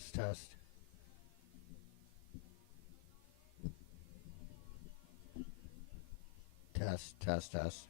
Test, test. Test, test, test.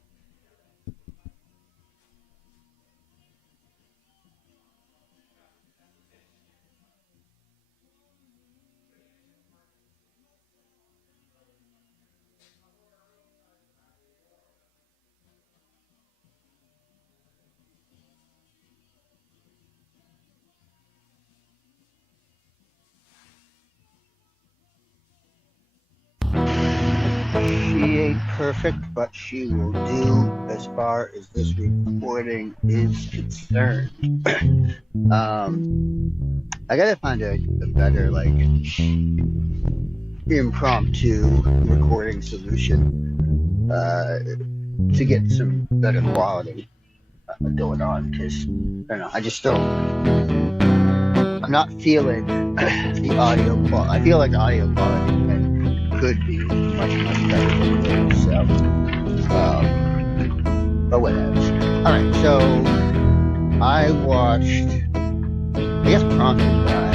She ain't perfect, but she will do as far as this recording is concerned. I gotta find a better, like, impromptu recording solution to get some better quality going on because I don't know, I just I'm not feeling the audio quality. I feel like the audio quality could be much, much better than it is. So, but whatever. All right, so I watched, I guess prompted by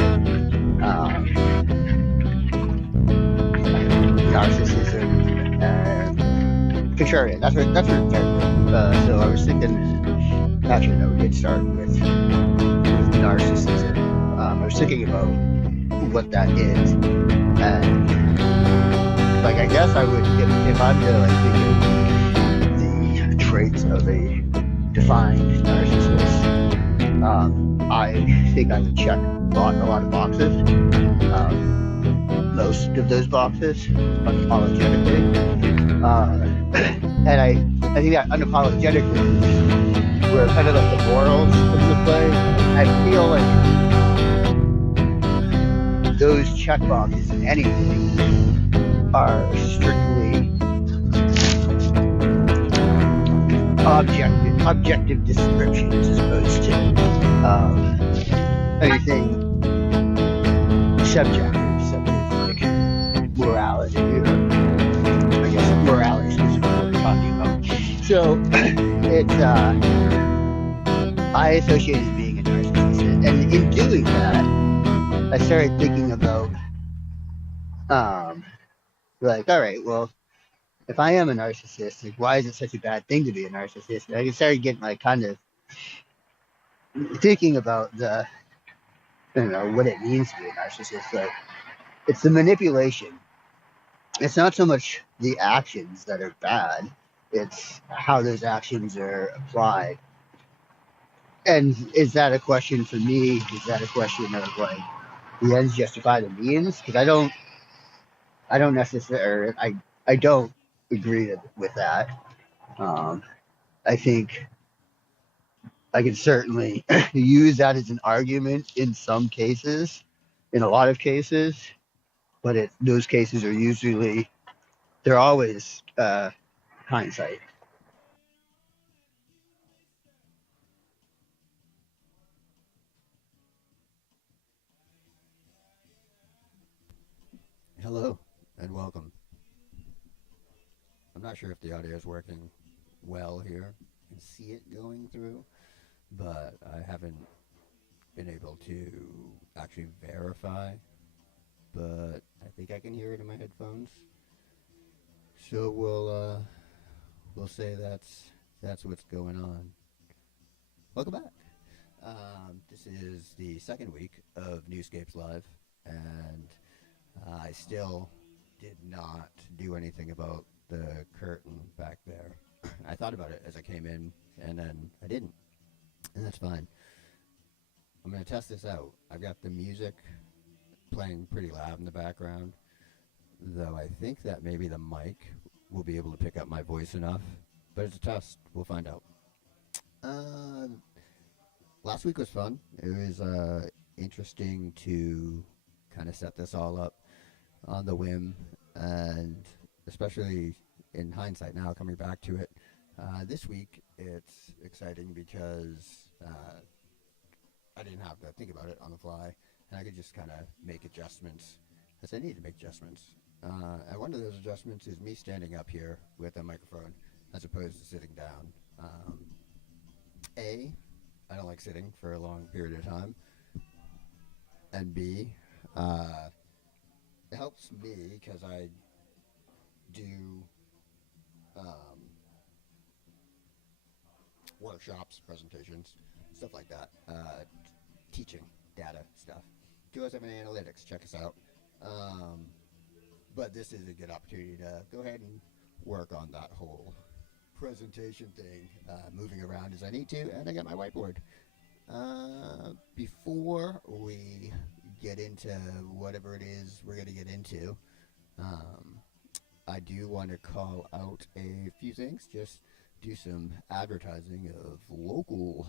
narcissism and contrarian. That's where it started. So I was thinking, actually no, we did start with narcissism. I was thinking about what that is, and like I guess I would, if I'm to like think of the traits of a defined narcissist, I think I would check a lot of boxes. Most of those boxes unapologetically, and I think that unapologetically where kind of like the morals come into play. I feel like those check boxes in anything are strictly objective descriptions as opposed to anything subjective like morality. I guess morality is what we're talking about. So it's I associated being a narcissist, and in doing that, I started thinking about like, all right, well, if I am a narcissist, like, why is it such a bad thing to be a narcissist? And I started getting like kind of thinking about what it means to be a narcissist. Like, it's the manipulation. It's not so much the actions that are bad; it's how those actions are applied. And is that a question for me? Is that a question of like the ends justify the means? Because I don't necessarily, I don't agree with that. Um, I think I can certainly use that as an argument in some cases, in a lot of cases, but those cases are usually, they're always hindsight. Hello and welcome. I'm not sure if the audio is working well here. I can see it going through, but I haven't been able to actually verify. But I think I can hear it in my headphones. So we'll say that's what's going on. Welcome back. This is the second week of Newscapes Live, and I still did not do anything about the curtain back there. I thought about it as I came in, and then I didn't, and that's fine. I'm going to test this out. I've got the music playing pretty loud in the background, though I think that maybe the mic will be able to pick up my voice enough, but it's a test. We'll find out. Uh, Last week was fun. It was interesting to kind of set this all up on the whim, and especially in hindsight now, coming back to it, this week it's exciting because I didn't have to think about it on the fly, and I could just kind of make adjustments as I need to make adjustments. And one of those adjustments is me standing up here with a microphone as opposed to sitting down. A, I don't like sitting for a long period of time, and B, uh, it helps me because I do um, workshops, presentations, stuff like that, teaching data stuff. 207 Analytics, check us out. Um, but this is a good opportunity to go ahead and work on that whole presentation thing, moving around as I need to, and I got my whiteboard. Before we get into whatever it is we're going to get into, um, I do want to call out a few things, just do some advertising of local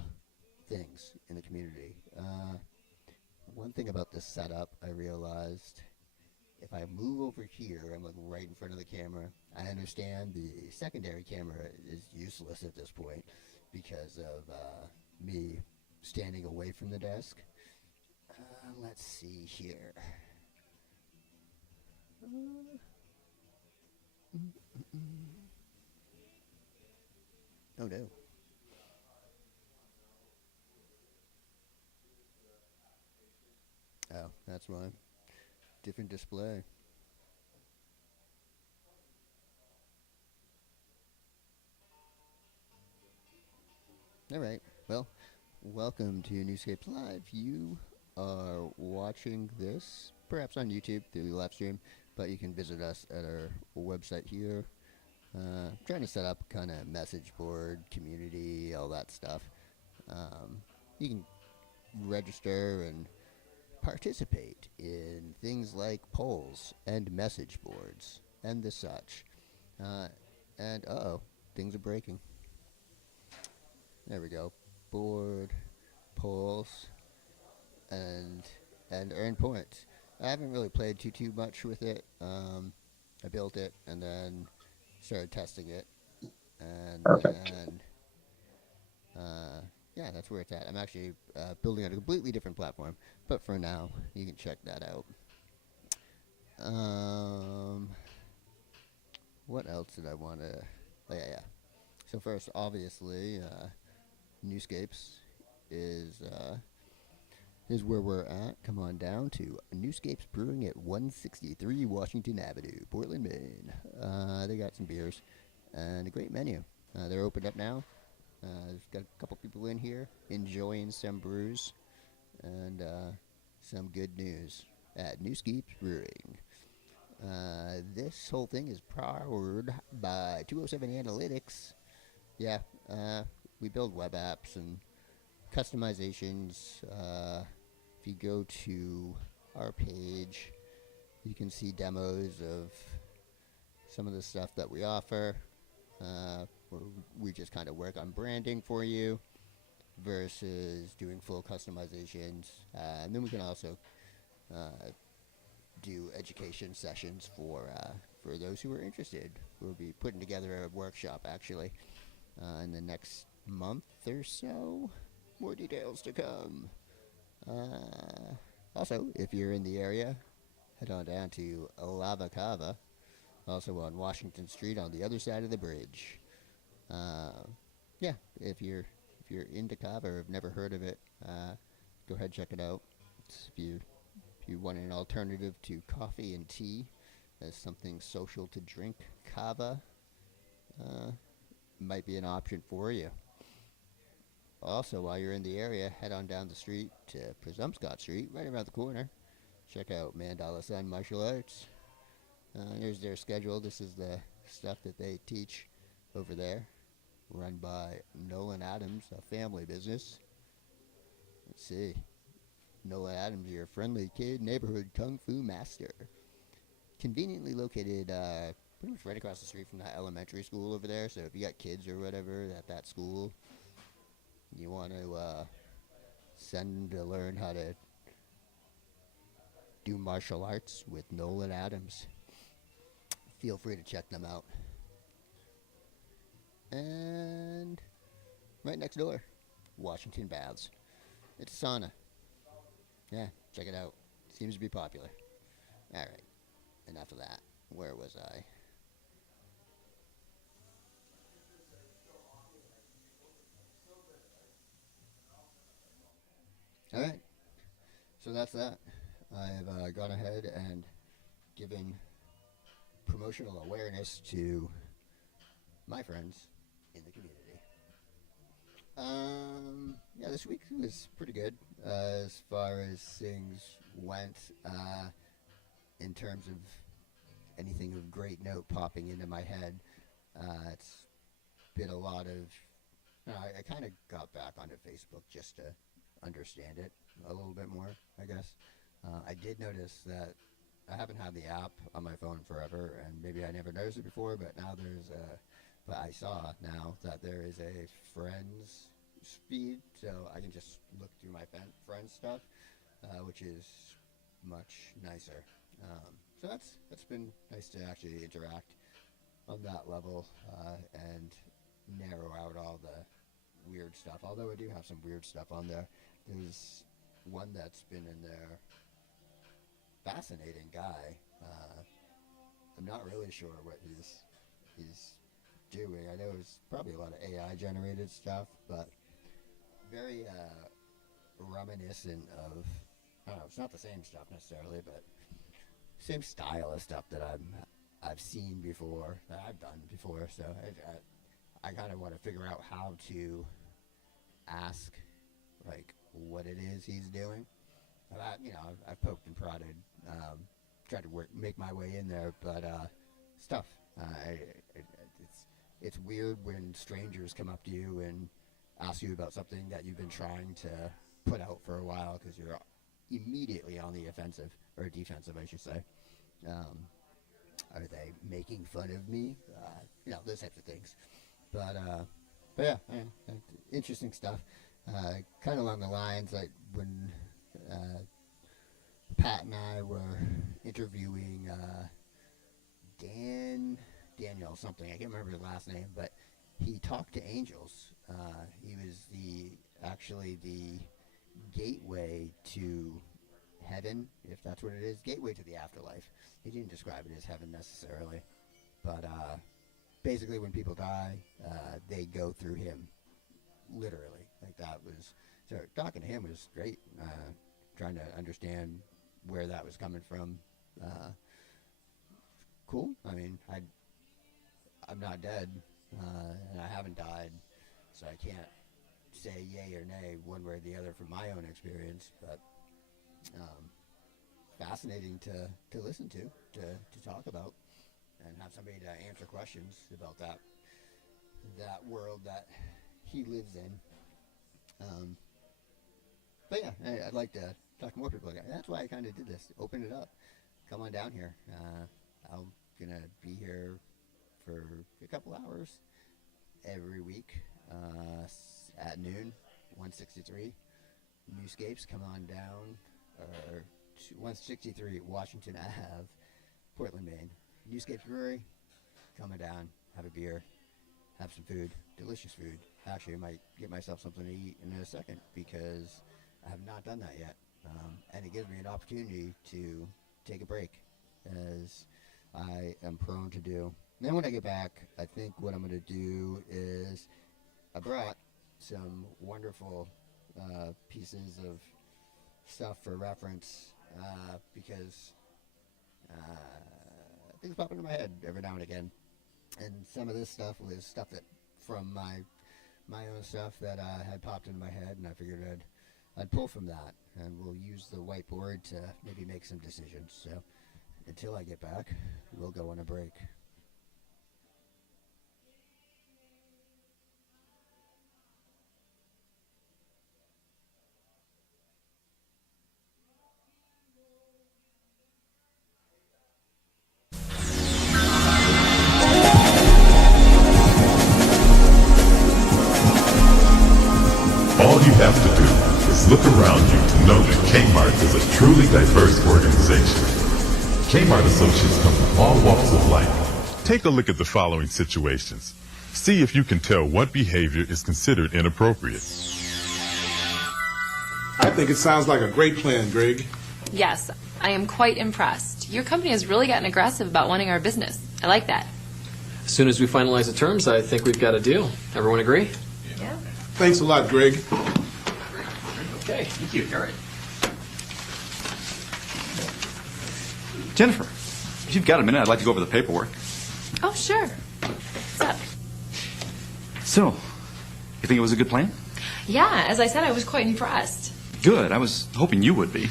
things in the community. One thing about this setup, I realized if I move over here, I'm like right in front of the camera. I understand the secondary camera is useless at this point because of me standing away from the desk. Let's see here. Uh, oh no. Oh, that's why. Different display. All right. Well, welcome to Newscapes Live. You are watching this perhaps on YouTube through the live stream, but you can visit us at our website here. Trying to set up kind of message board, community, all that stuff. You can register and participate in things like polls and message boards and the such. Uh, and things are breaking. There we go. Board, polls, and earn points. I haven't really played too much with it. I built it and then started testing it, and Perfect. then yeah, that's where it's at. I'm actually building on a completely different platform, but for now, you can check that out. Um, what else did I want to? Oh yeah. So first, obviously, Newscapes is uh, is where we're at. Come on down to Newscapes Brewing at 163 Washington Avenue, Portland, Maine. They got some beers and a great menu. They're opened up now. There's got a couple people in here enjoying some brews and some good news at Newscapes Brewing. This whole thing is powered by 207 Analytics. Yeah, we build web apps and customizations. If you go to our page, you can see demos of some of the stuff that we offer. Where we just kind of work on branding for you versus doing full customizations. And then we can also do education sessions for those who are interested. We'll be putting together a workshop actually in the next month or so. More details to come. Also, if you're in the area, head on down to Lava Cava, also on Washington Street on the other side of the bridge. Uh, yeah, if you're into Cava or have never heard of it, go ahead and check it out. If you want an alternative to coffee and tea as something social to drink, Cava uh, might be an option for you. Also, while you're in the area, head on down the street to Presumpscot Street, right around the corner. Check out Mandala Sun Martial Arts. Here's their schedule. This is the stuff that they teach over there, run by Nolan Adams, a family business. Let's see. Nolan Adams, your friendly kid neighborhood kung fu master. Conveniently located pretty much right across the street from that elementary school over there. So if you got kids or whatever at that school, you want to send them to learn how to do martial arts with Nolan Adams, feel free to check them out. And right next door, Washington Baths. It's a sauna. Yeah, check it out. Seems to be popular. Alright, enough of that. Where was I? Alright, so that's that. I've gone ahead and given promotional awareness to my friends in the community. Yeah, this week was pretty good as far as things went. In terms of anything of great note popping into my head, it's been a lot of. I kind of got back onto Facebook just to understand it a little bit more, I guess. I did notice that I haven't had the app on my phone forever, and maybe I never noticed it before, but now but I saw now that there is a friends feed, so I can just look through my friends stuff, which is much nicer. So that's been nice to actually interact on that level and narrow out all the weird stuff. Although I do have some weird stuff on there. There's one that's been in there. Fascinating guy. I'm not really sure what he's doing. I know it's probably a lot of AI generated stuff, but very reminiscent of. I don't know. It's not the same stuff necessarily, but same style of stuff that I've seen before, that I've done before. So I kind of want to figure out how to ask, like, what it is he's doing. I've poked and prodded, tried to make my way in there, but stuff. It's weird when strangers come up to you and ask you about something that you've been trying to put out for a while because you're immediately on the offensive, or defensive, I should say. Are they making fun of me? Those types of things. But yeah, interesting stuff. Kind of along the lines like when Pat and I were interviewing Daniel something. I can't remember his last name, but he talked to angels. He was actually the gateway to heaven, if that's what it is. Gateway to the afterlife. He didn't describe it as heaven necessarily, but basically when people die, they go through him, literally. Like that was, so talking to him was great. Trying to understand where that was coming from. Cool. I mean, I'm not dead, and I haven't died, so I can't say yay or nay one way or the other from my own experience, but fascinating to listen to talk about, and have somebody to answer questions about that world that he lives in. But yeah, I'd like to talk to more people. That's why I kind of did this. Open it up. Come on down here. I'm gonna be here for a couple hours every week at noon. 163 Newscapes. Come on down. 163 Washington Ave, Portland, Maine. Newscapes Brewery. Coming down. Have a beer. Have some food. Delicious food. Actually, I might get myself something to eat in a second because I have not done that yet. And it gives me an opportunity to take a break, as I am prone to do. And then when I get back, I think what I'm going to do is I brought some wonderful pieces of stuff for reference because things pop into my head every now and again. And some of this stuff was stuff that from my own stuff that had popped into my head, and I figured I'd pull from that, and we'll use the whiteboard to maybe make some decisions. So until I get back, we'll go on a break. All you have to do is look around you to know that Kmart is a truly diverse organization. Kmart associates come from all walks of life. Take a look at the following situations. See if you can tell what behavior is considered inappropriate. I think it sounds like a great plan, Greg. Yes, I am quite impressed. Your company has really gotten aggressive about wanting our business. I like that. As soon as we finalize the terms, I think we've got a deal. Everyone agree? Yeah. Thanks a lot, Greg. Okay, thank you. All right. Jennifer, if you've got a minute, I'd like to go over the paperwork. Oh, sure. What's up? So, you think it was a good plan? Yeah, as I said, I was quite impressed. Good. I was hoping you would be.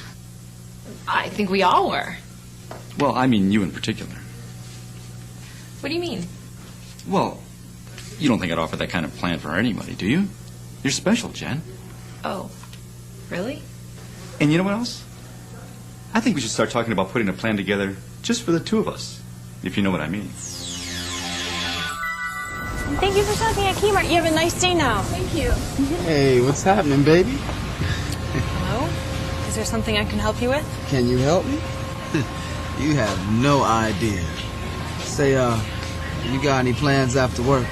I think we all were. Well, I mean you in particular. What do you mean? Well, you don't think I'd offer that kind of plan for anybody, do you? You're special, Jen. Oh, really? And you know what else? I think we should start talking about putting a plan together just for the two of us, if you know what I mean. Thank you for shopping at Kmart. You have a nice day now. Thank you. Hey, what's happening, baby? Hello? Is there something I can help you with? Can you help me? You have no idea. Say, you got any plans after work?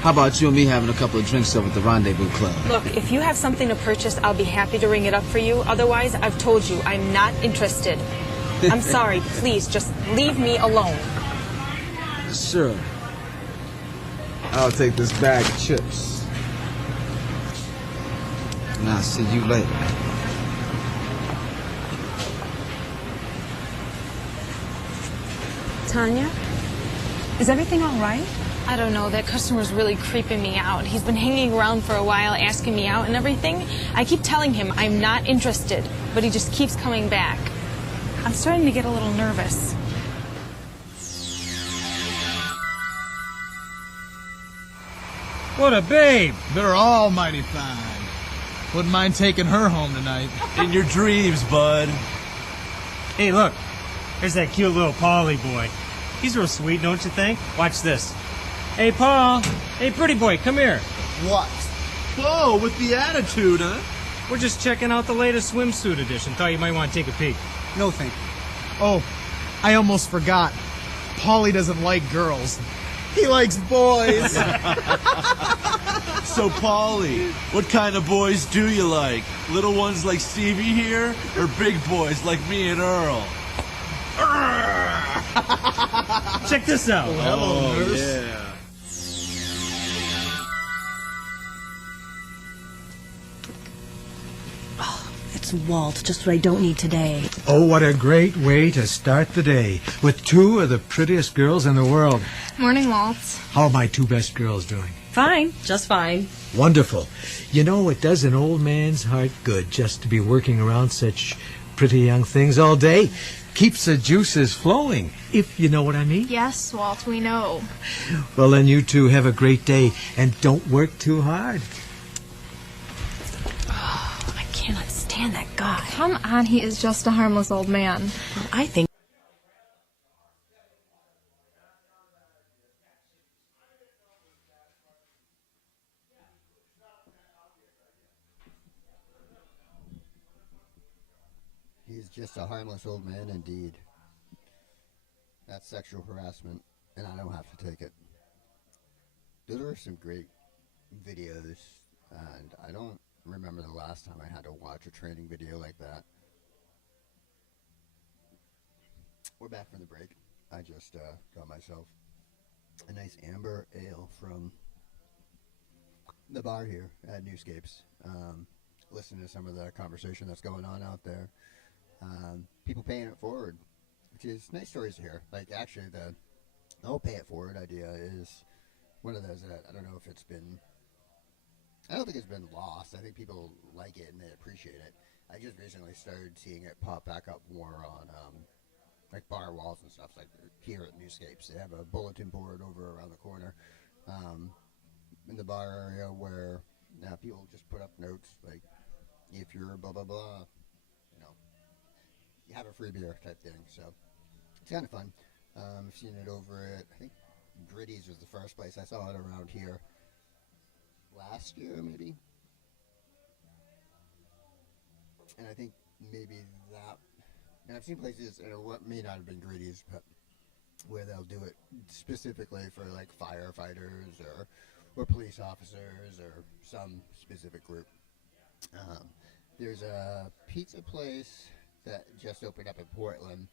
How about you and me having a couple of drinks over at the Rendezvous Club? Look, if you have something to purchase, I'll be happy to ring it up for you. Otherwise, I've told you, I'm not interested. I'm sorry. Please, just leave me alone. Sure. I'll take this bag of chips. And I'll see you later. Tanya? Is everything all right? I don't know. That customer's really creeping me out. He's been hanging around for a while, asking me out and everything. I keep telling him I'm not interested, but he just keeps coming back. I'm starting to get a little nervous. What a babe! They're all mighty fine. Wouldn't mind taking her home tonight. In your dreams, bud. Hey, look. There's that cute little Paulie boy. He's real sweet, don't you think? Watch this. Hey, Paul. Hey, pretty boy, come here. What? Whoa, with the attitude, huh? We're just checking out the latest swimsuit edition. Thought you might want to take a peek. No, thank you. Oh, I almost forgot. Paulie doesn't like girls. He likes boys. So, Paulie, what kind of boys do you like? Little ones like Stevie here, or big boys like me and Earl? Check this out. Hello, nurse. Yeah. It's Walt, just what I don't need today. Oh, what a great way to start the day, with two of the prettiest girls in the world. Morning, Walt. How are my two best girls doing? Fine, just fine. Wonderful. You know, it does an old man's heart good just to be working around such pretty young things all day. Keeps the juices flowing, if you know what I mean. Yes, Walt, we know. Well, then you two have a great day, and don't work too hard. I cannot stand that guy. Come on, he is just a harmless old man. Well, I think... He's just a harmless old man indeed. That's sexual harassment, and I don't have to take it. Those are some great videos, and I don't remember the last time I had to watch a training video like that. We're back from the break. I just got myself a nice amber ale from the bar here at Newscapes. Listen to some of the conversation that's going on out there. People paying it forward, which is nice stories to hear. Like, actually, the whole pay it forward idea is one of those that I don't know if it's been, I don't think it's been lost. I think people like it and they appreciate it. I just recently started seeing it pop back up more on like bar walls and stuff, like here at Newscapes. They have a bulletin board over around the corner in the bar area where people just put up notes like, if you're blah blah blah, you know, you have a free beer type thing. So it's kind of fun. I've seen it over at, I think Gritty's was the first place I saw it around here last year maybe, and I think maybe that, and I've seen places, and what may not have been Gritty's, but where they'll do it specifically for like firefighters or police officers or some specific group. There's a pizza place that just opened up in Portland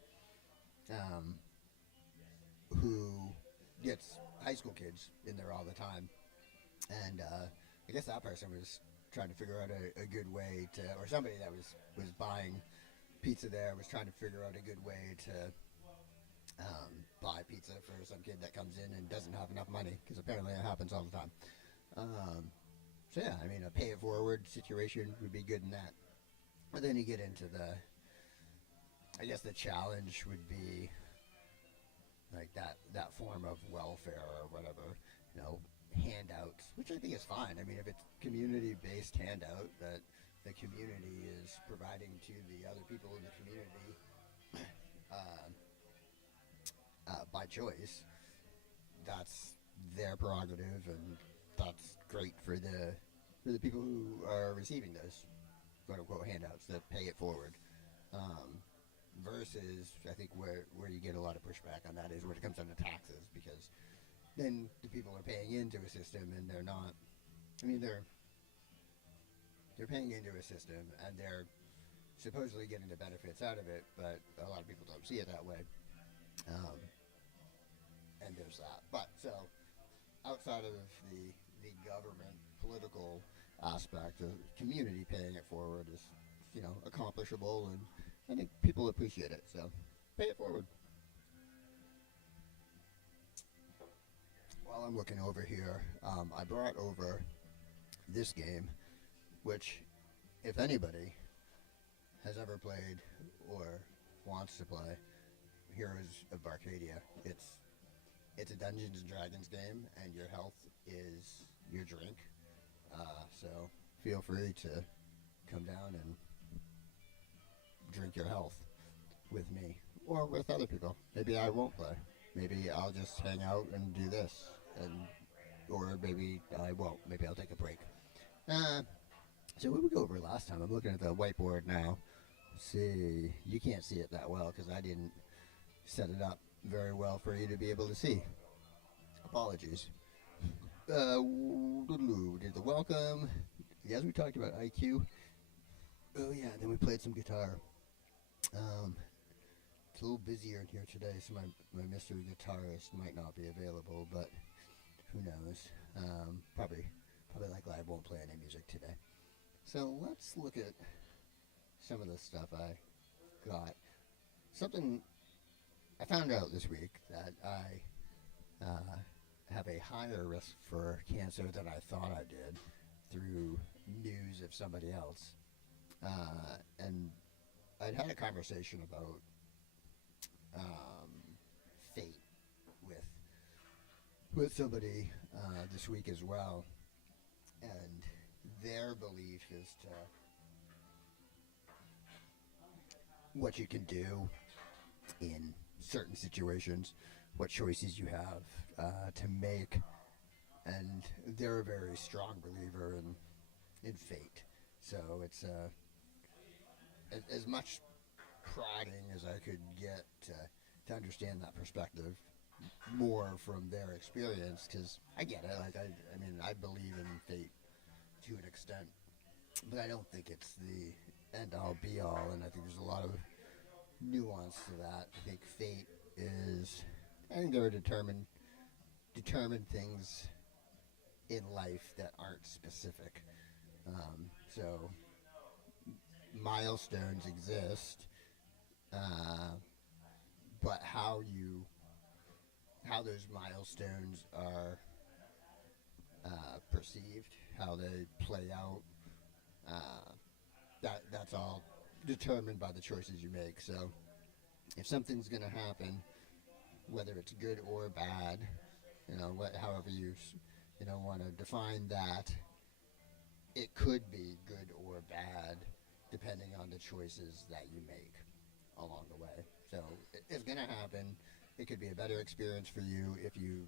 who gets high school kids in there all the time. And I guess that person was trying to figure out a good way to, or somebody that was buying pizza there was trying to figure out a good way to buy pizza for some kid that comes in and doesn't have enough money, because apparently it happens all the time. So yeah, I mean, a pay it forward situation would be good in that. But then you get into I guess the challenge would be like that form of welfare or whatever, handouts, which I think is fine. I mean, if it's community-based handout that the community is providing to the other people in the community by choice, that's their prerogative, and that's great for the people who are receiving those quote-unquote handouts that pay it forward. Versus, I think where you get a lot of pushback on that is when it comes down to taxes, because then the people are paying into a system and they're not. I mean, they're paying into a system and they're supposedly getting the benefits out of it, but a lot of people don't see it that way. And there's that. But so, outside of the government political aspect, the community paying it forward is, accomplishable, and I think people appreciate it. So, pay it forward. While I'm looking over here, I brought over this game, which, if anybody has ever played or wants to play Heroes of Arcadia, it's a Dungeons and Dragons game, and your health is your drink. So feel free to come down and drink your health with me or with other people. Maybe I won't play. Maybe I'll just hang out and do this, or maybe I won't. Maybe I'll take a break. So what did we go over last time? I'm looking at the whiteboard now. Let's see, you can't see it that well because I didn't set it up very well for you to be able to see. Apologies. Did the welcome. Yes, we talked about IQ. Oh yeah, then we played some guitar. It's a little busier in here today, so my Mr. Guitarist might not be available, but who knows? Probably likely I won't play any music today. So let's look at some of the stuff I got. Something I found out this week, that I have a higher risk for cancer than I thought I did through news of somebody else. And I'd had a conversation about fate with somebody this week as well, and their belief as to what you can do in certain situations, what choices you have to make, and they're a very strong believer in fate. So it's as much prodding as I could get to understand that perspective more from their experience, because I get it. Like I mean, I believe in fate to an extent, but I don't think it's the end all be all, and I think there's a lot of nuance to that. I think fate is, I think there are determined things in life that aren't specific. So milestones exist, but how those milestones are perceived, how they play out, that's all determined by the choices you make. So if something's going to happen, whether it's good or bad, however you want to define that, it could be good or bad depending on the choices that you make along the way. So it's going to happen. It could be a better experience for you if you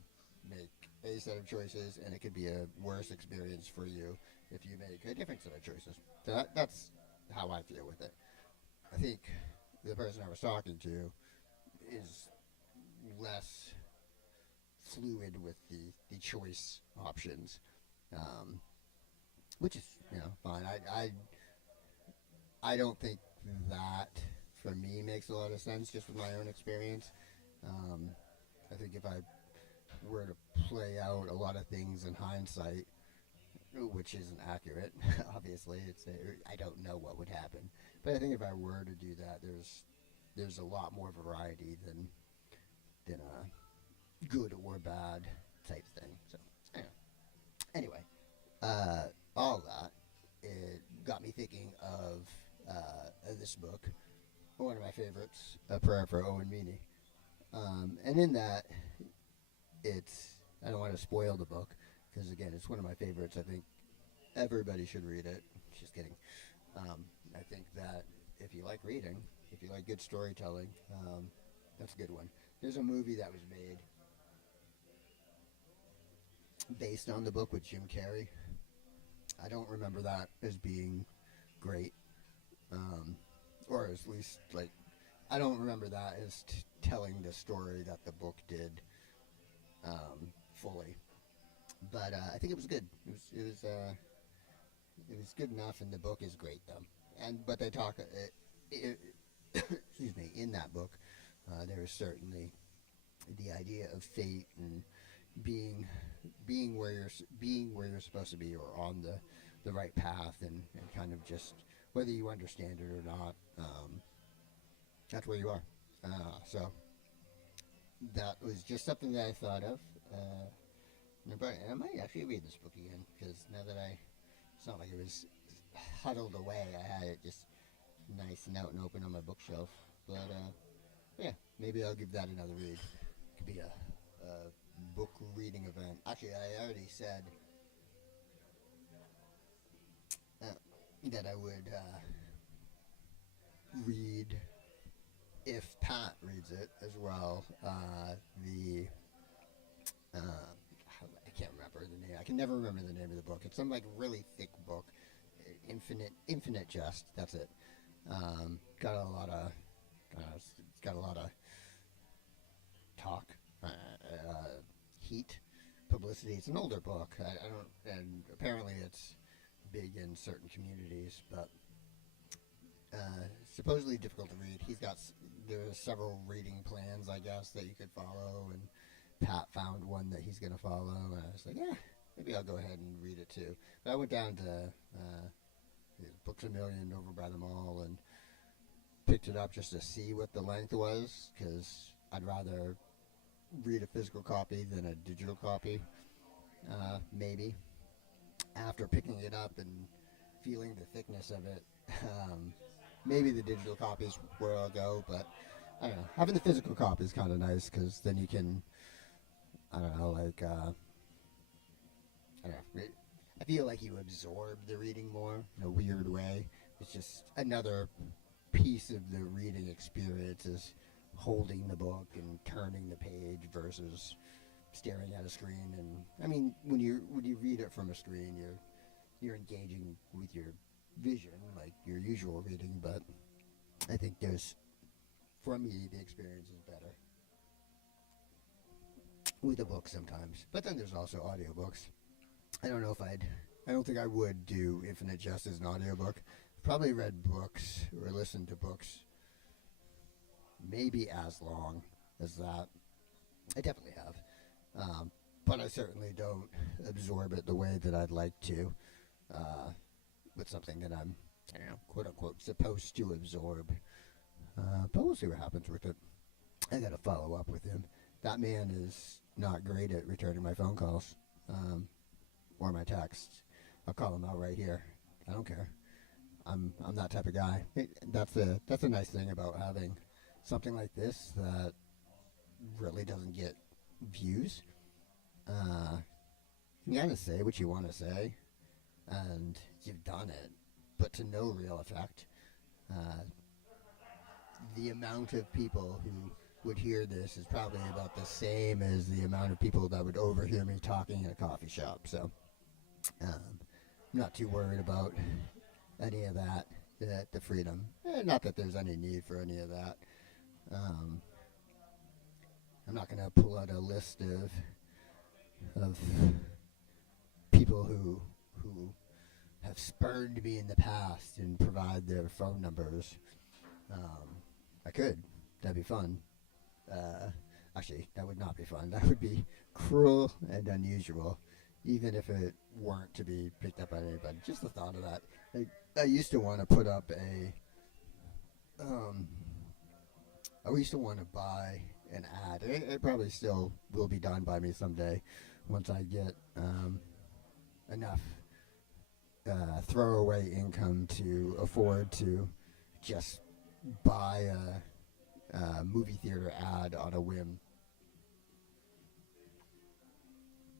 make a set of choices, and it could be a worse experience for you if you make a different set of choices. So that's how I feel with it. I think the person I was talking to is less fluid with the choice options, which is fine. I don't think that for me makes a lot of sense, just with my own experience. I think if I were to play out a lot of things in hindsight, which isn't accurate, obviously, I don't know what would happen. But I think if I were to do that, there's a lot more variety good or bad type thing. So anyway, all that, it got me thinking of this book, one of my favorites, A Prayer for Owen Meany. And in that, I don't want to spoil the book, because again, it's one of my favorites. I think everybody should read it. Just kidding. I think that if you like reading, if you like good storytelling, that's a good one. There's a movie that was made based on the book with Jim Carrey. I don't remember that as being great, or at least, like, I don't remember that as telling the story that the book did fully. But I think it was good. It was good enough, and the book is great though. But they talk, excuse me, in that book, there is certainly the idea of fate and being where you're supposed to be, or on the right path, and kind of just whether you understand it or not, that's where you are. So that was just something that I thought of. I might actually read this book again, because now that it's not like it was huddled away. I had it just nice and out and open on my bookshelf. But yeah, maybe I'll give that another read. It could be a book reading event. Actually, I already said that I would read, if Pat reads it as well, I can't remember the name. I can never remember the name of the book. It's some like really thick book. Infinite Jest. That's it. Got a lot of it's got a lot of talk, heat, publicity. It's an older book. I don't, and apparently it's big in certain communities, but supposedly difficult to read. There's several reading plans, I guess, that you could follow, and Pat found one that he's going to follow, and I was like, yeah, maybe I'll go ahead and read it too. But I went down to Books A Million over by the mall and picked it up just to see what the length was, because I'd rather read a physical copy than a digital copy, maybe. After picking it up and feeling the thickness of it, maybe the digital copy is where I'll go, but I don't know. Having the physical copy is kind of nice, because then you can, I don't know, like, I don't know. I feel like you absorb the reading more in a weird way. It's just another piece of the reading experience is holding the book and turning the page versus staring at a screen. And I mean, when you read it from a screen, you're engaging with your vision like your usual reading. But I think for me, the experience is better with a book sometimes. But then there's also audiobooks. I don't think I would do Infinite Jest as an audiobook. Probably read books or listened to books maybe as long as that. I definitely have. But I certainly don't absorb it the way that I'd like to, with something that I'm, quote unquote, supposed to absorb. But we'll see what happens with it. I gotta follow up with him. That man is not great at returning my phone calls, or my texts. I'll call him out right here. I don't care. I'm that type of guy. That's a nice thing about having something like this that really doesn't get views. You gotta say what you want to say, and you've done it, but to no real effect. The amount of people who would hear this is probably about the same as the amount of people that would overhear me talking in a coffee shop. So I'm not too worried about any of that, the freedom. Not that there's any need for any of that. I'm not going to pull out a list of people who have spurned me in the past and provide their phone numbers. I could. That'd be fun. Actually, that would not be fun. That would be cruel and unusual, even if it weren't to be picked up by anybody. Just the thought of that. I used to want to put up I used to want to buy an ad. It probably still will be done by me someday once I get enough throwaway income to afford to just buy a movie theater ad on a whim.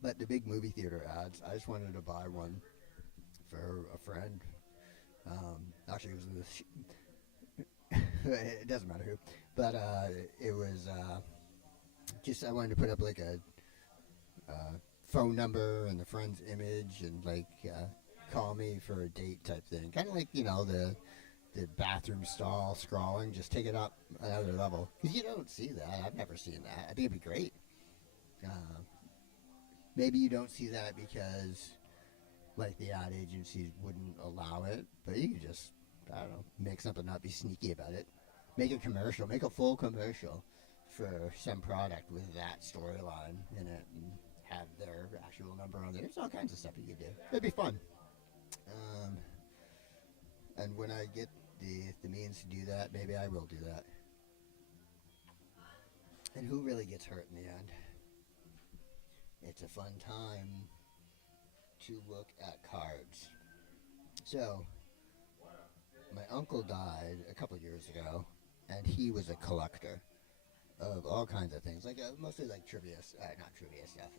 But the big movie theater ads, I just wanted to buy one for a friend. Actually, it was it doesn't matter who, but it was just I wanted to put up like a phone number and the friend's image and like call me for a date type thing. Kind of like, you know, the bathroom stall scrawling. Just take it up another level because you don't see that. I've never seen that. I think it'd be great. Maybe you don't see that because like the ad agencies wouldn't allow it, but you could just, I don't know, make something up, be sneaky about it. Make a commercial, make a full commercial for some product with that storyline in it and have their actual number on there. There's all kinds of stuff you could do. It'd be fun. And when I get the means to do that, maybe I will do that. And who really gets hurt in the end? It's a fun time to look at cards. So, my uncle died a couple years ago, and he was a collector of all kinds of things, like mostly like trivia, not trivia stuff,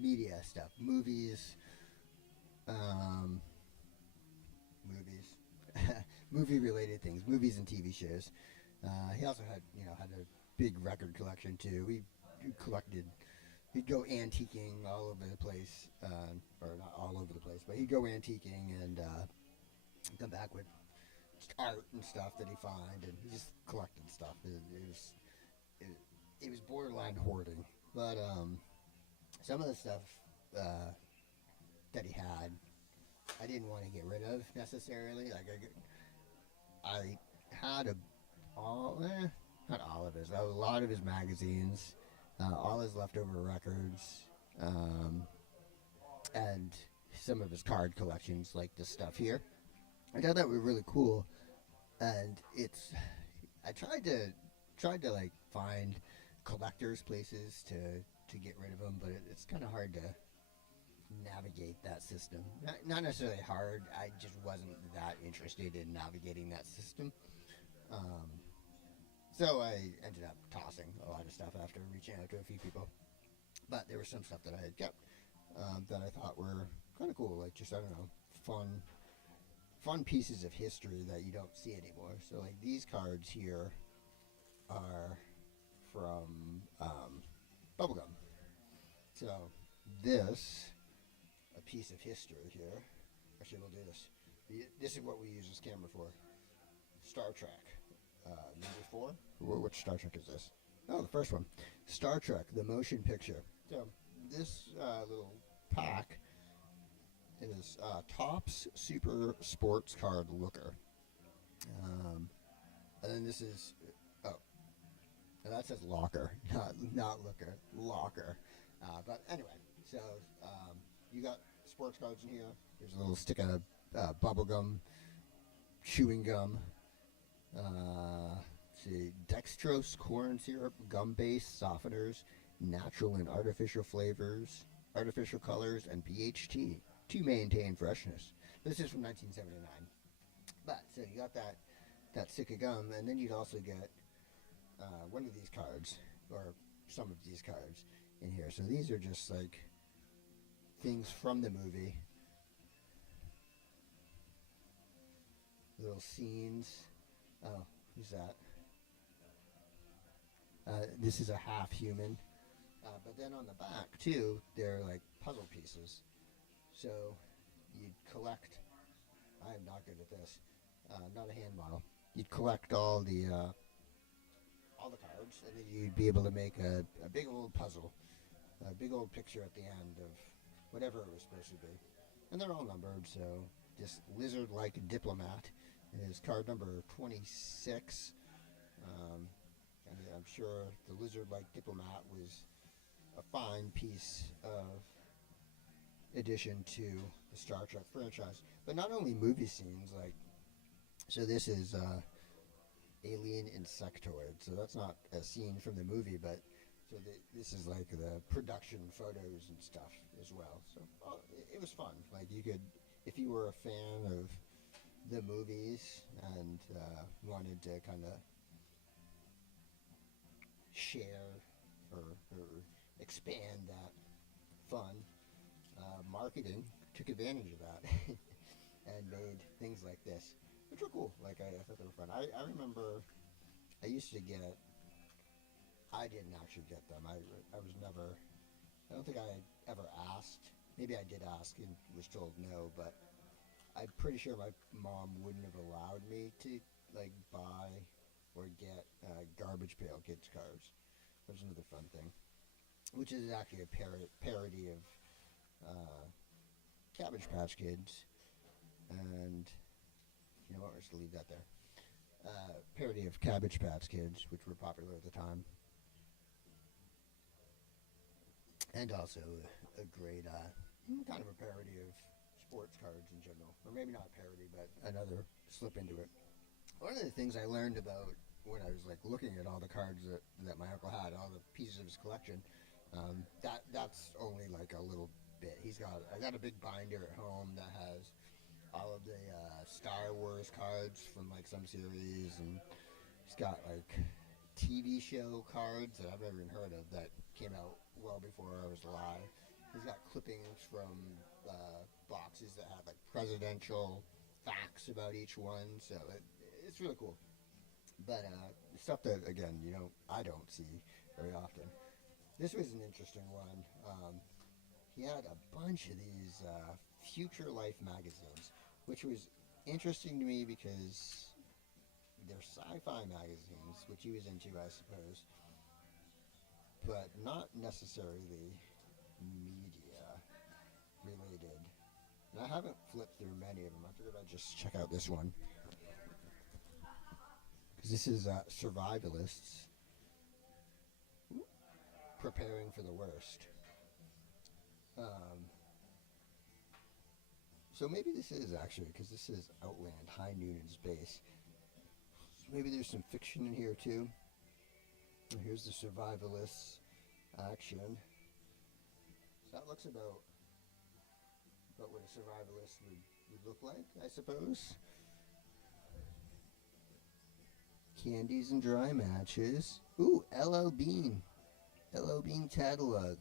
media stuff, movies, movie-related things, movies and TV shows. He also had a big record collection too. We collected. He'd go antiquing all over the place, or not all over the place, but he'd go antiquing and come back with art and stuff that he'd find, and he just collected stuff. It was borderline hoarding, but some of the stuff that he had, I didn't want to get rid of necessarily. Like I had not all of his, a lot of his magazines, all his leftover records, and some of his card collections, like this stuff here. I thought that was really cool, and I tried to like find collectors' places to get rid of them, but it's kind of hard to navigate that system. Not necessarily hard, I just wasn't that interested in navigating that system. So I ended up tossing a lot of stuff after reaching out to a few people. But there was some stuff that I had kept that I thought were kind of cool, like just, I don't know, fun pieces of history that you don't see anymore. So like these cards here are from bubblegum. So this, a piece of history here. Actually, we'll do this. This is what we use this camera for. Star Trek. Number 4? Which Star Trek is this? Oh, the first one. Star Trek, the motion picture. So, this little pack is Topps Super Sports Card Looker. And then this is, and that says locker, not looker, locker. But anyway, so you got sports cards in here. There's a little stick of bubble gum, chewing gum. See, dextrose, corn syrup, gum base, softeners, natural and artificial flavors, artificial colors, and BHT to maintain freshness. This is from 1979. But, so you got that stick of gum, and then you'd also get one of these cards, or some of these cards in here. So these are just like things from the movie. Little scenes. Oh, who's that? This is a half human. But then on the back, too, they're like puzzle pieces. So you'd collect. I am not good at this. Not a hand model. You'd collect all the cards, and then you'd be able to make a big old puzzle, a big old picture at the end of whatever it was supposed to be. And they're all numbered, so this lizard-like diplomat is card number 26. And I'm sure the lizard-like diplomat was a fine piece of addition to the Star Trek franchise. But not only movie scenes, like, so this is alien insectoid. So that's not a scene from the movie, but so this is like the production photos and stuff as well. So it was fun. Like you could, if you were a fan of the movies and wanted to kind of share or expand that fun, marketing took advantage of that and made things like this, which were cool. Like I thought they were fun. I remember I used to get. I didn't actually get them. I was never. I don't think I ever asked. Maybe I did ask and was told no, but I'm pretty sure my mom wouldn't have allowed me to like buy or get Garbage Pail Kids cards. Which is another fun thing, which is actually a parody of Cabbage Patch Kids, and you know what, we're just gonna leave that there. Parody of Cabbage Patch Kids, which were popular at the time, and also a great kind of a parody of sports cards in general, or maybe not a parody, but another slip into it. One of the things I learned about when I was like looking at all the cards that my uncle had, all the pieces of his collection, that's only like a little bit. I got a big binder at home that has all of the Star Wars cards from like some series, and he's got like TV show cards that I've never even heard of that came out well before I was alive. He's got clippings from boxes that have like presidential facts about each one, so it's really cool. But stuff that, again, I don't see very often. This was an interesting one. He had a bunch of these Future Life magazines, which was interesting to me because they're sci-fi magazines, which he was into, I suppose, but not necessarily media related. And I haven't flipped through many of them. I figured I'd just check out this one. This is survivalists preparing for the worst. So maybe this is actually, because this is Outland, High Noon in Space. So maybe there's some fiction in here too. And here's the survivalists action. So that looks about what a survivalist would look like, I suppose. Candies and dry matches. Ooh, L.L. Bean. L.L. Bean catalog.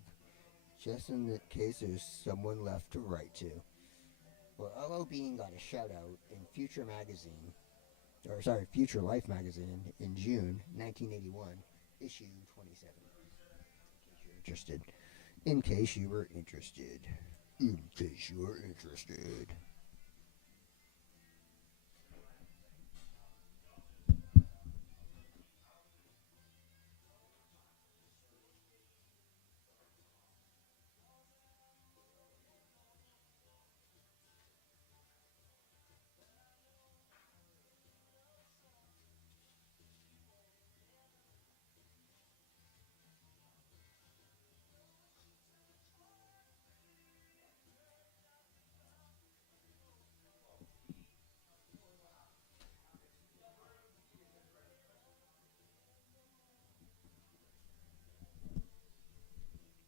Just in the case there's someone left to write to. Well, L.L. Bean got a shout out in Future Life magazine in June 1981, issue 27. In case you were interested.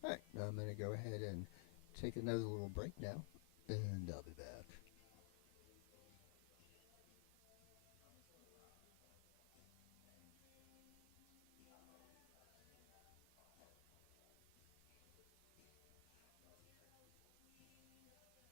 Alright, now I'm going to go ahead and take another little break now, and I'll be back.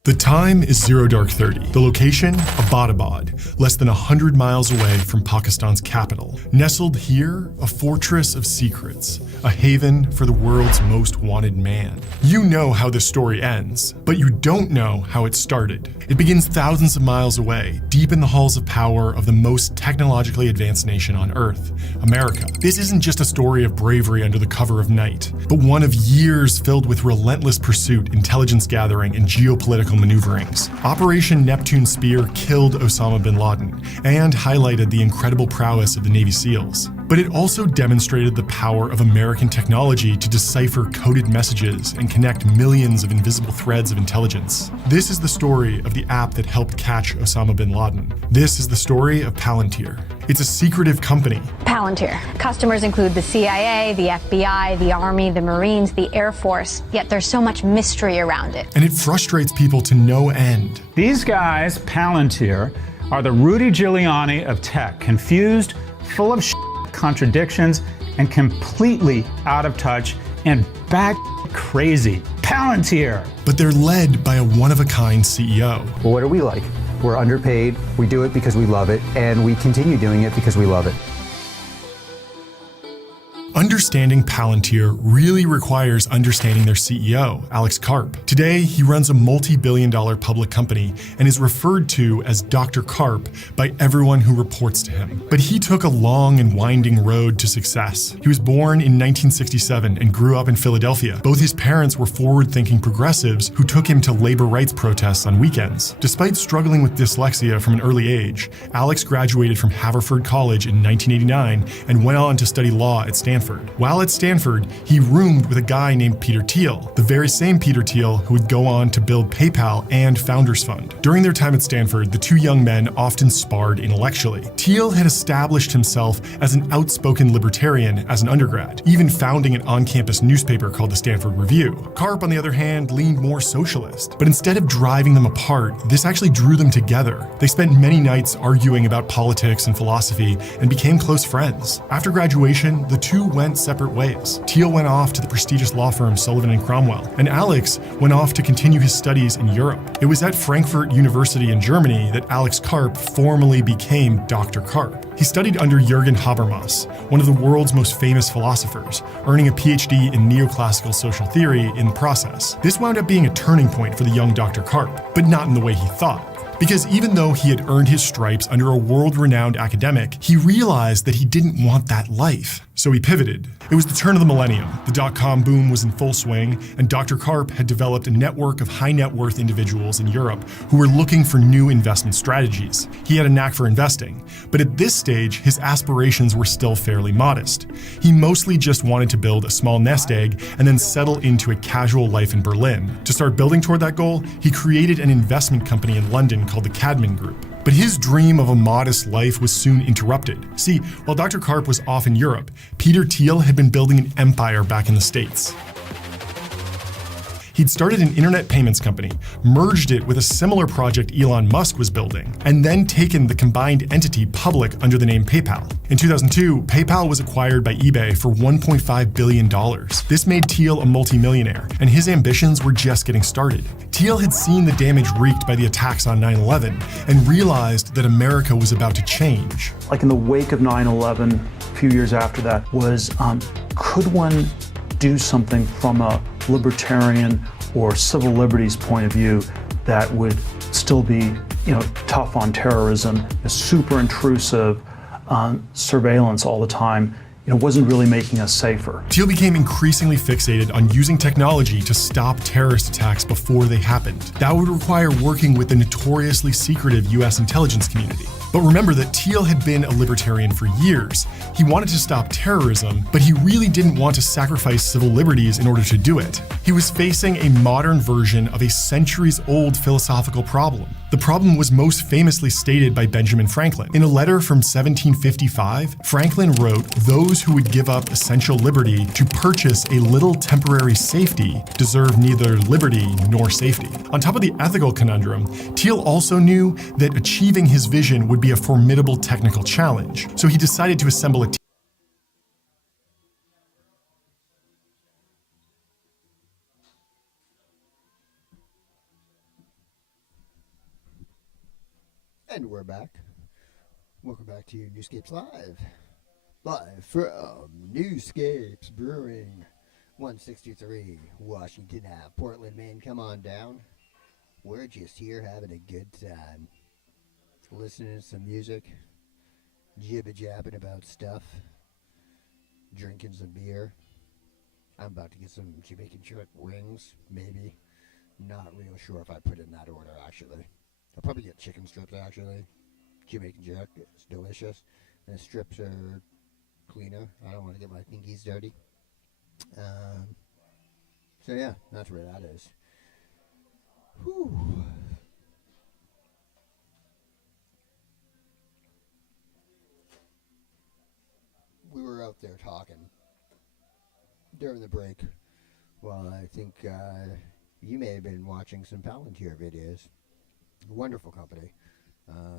The time is 0:30. The location, Abbottabad, less than 100 miles away from Pakistan's capital. Nestled here, a fortress of secrets, a haven for the world's most wanted man. You know how this story ends, but you don't know how it started. It begins thousands of miles away, deep in the halls of power of the most technologically advanced nation on Earth, America. This isn't just a story of bravery under the cover of night, but one of years filled with relentless pursuit, intelligence gathering, and geopolitical tactical maneuverings. Operation Neptune Spear killed Osama bin Laden and highlighted the incredible prowess of the Navy SEALs. But it also demonstrated the power of American technology to decipher coded messages and connect millions of invisible threads of intelligence. This is the story of the app that helped catch Osama bin Laden. This is the story of Palantir. It's a secretive company. Palantir. Customers include the CIA, the FBI, the Army, the Marines, the Air Force, yet there's so much mystery around it. And it frustrates people to no end. These guys, Palantir, are the Rudy Giuliani of tech, confused, full of contradictions, and completely out of touch and bat crazy. Palantir! But they're led by a one-of-a-kind CEO. Well, what are we like? We're underpaid, we do it because we love it, and we continue doing it because we love it. Understanding Palantir really requires understanding their CEO, Alex Karp. Today, he runs a multi-billion-dollar public company and is referred to as Dr. Karp by everyone who reports to him. But he took a long and winding road to success. He was born in 1967 and grew up in Philadelphia. Both his parents were forward-thinking progressives who took him to labor rights protests on weekends. Despite struggling with dyslexia from an early age, Alex graduated from Haverford College in 1989 and went on to study law at Stanford. While at Stanford, he roomed with a guy named Peter Thiel, the very same Peter Thiel who would go on to build PayPal and Founders Fund. During their time at Stanford, the two young men often sparred intellectually. Thiel had established himself as an outspoken libertarian as an undergrad, even founding an on-campus newspaper called the Stanford Review. Karp, on the other hand, leaned more socialist. But instead of driving them apart, this actually drew them together. They spent many nights arguing about politics and philosophy and became close friends. After graduation, the two went separate ways. Thiel went off to the prestigious law firm Sullivan & Cromwell, and Alex went off to continue his studies in Europe. It was at Frankfurt University in Germany that Alex Karp formally became Dr. Karp. He studied under Jürgen Habermas, one of the world's most famous philosophers, earning a PhD in neoclassical social theory in the process. This wound up being a turning point for the young Dr. Karp, but not in the way he thought. Because even though he had earned his stripes under a world-renowned academic, he realized that he didn't want that life. So he pivoted. It was the turn of the millennium. The dot-com boom was in full swing, and Dr. Karp had developed a network of high-net-worth individuals in Europe who were looking for new investment strategies. He had a knack for investing, but at this stage, his aspirations were still fairly modest. He mostly just wanted to build a small nest egg and then settle into a casual life in Berlin. To start building toward that goal, he created an investment company in London called the Cadman Group. But his dream of a modest life was soon interrupted. See, while Dr. Karp was off in Europe, Peter Thiel had been building an empire back in the States. He'd started an internet payments company, merged it with a similar project Elon Musk was building, and then taken the combined entity public under the name PayPal. In 2002, PayPal was acquired by eBay for $1.5 billion. This made Thiel a multimillionaire, and his ambitions were just getting started. Thiel had seen the damage wreaked by the attacks on 9/11 and realized that America was about to change. Like in the wake of 9/11, a few years after that, was could one do something from a libertarian or civil liberties point of view that would still be, tough on terrorism, super intrusive surveillance all the time, wasn't really making us safer. Thiel became increasingly fixated on using technology to stop terrorist attacks before they happened. That would require working with the notoriously secretive US intelligence community. But remember that Thiel had been a libertarian for years. He wanted to stop terrorism, but he really didn't want to sacrifice civil liberties in order to do it. He was facing a modern version of a centuries-old philosophical problem. The problem was most famously stated by Benjamin Franklin. In a letter from 1755, Franklin wrote, "Those who would give up essential liberty to purchase a little temporary safety deserve neither liberty nor safety." On top of the ethical conundrum, Thiel also knew that achieving his vision would be a formidable technical challenge, so he decided to assemble a team. And we're back. Welcome back to Newscapes Live. Live from Newscapes Brewing, 163 Washington Ave, Portland, Maine. Come on down. We're just here having a good time. Listening to some music, jibba-jabbing about stuff, drinking some beer. I'm about to get some Jamaican short wings, maybe. not real sure if I put in that order, actually. I'll probably get chicken strips, actually. Jamaican jerk, it's delicious. And the strips are cleaner. I don't want to get my fingies dirty. So yeah, that's where that is. Whew. We were out there talking during the break. Well, I think you may have been watching some Palantir videos. Wonderful company.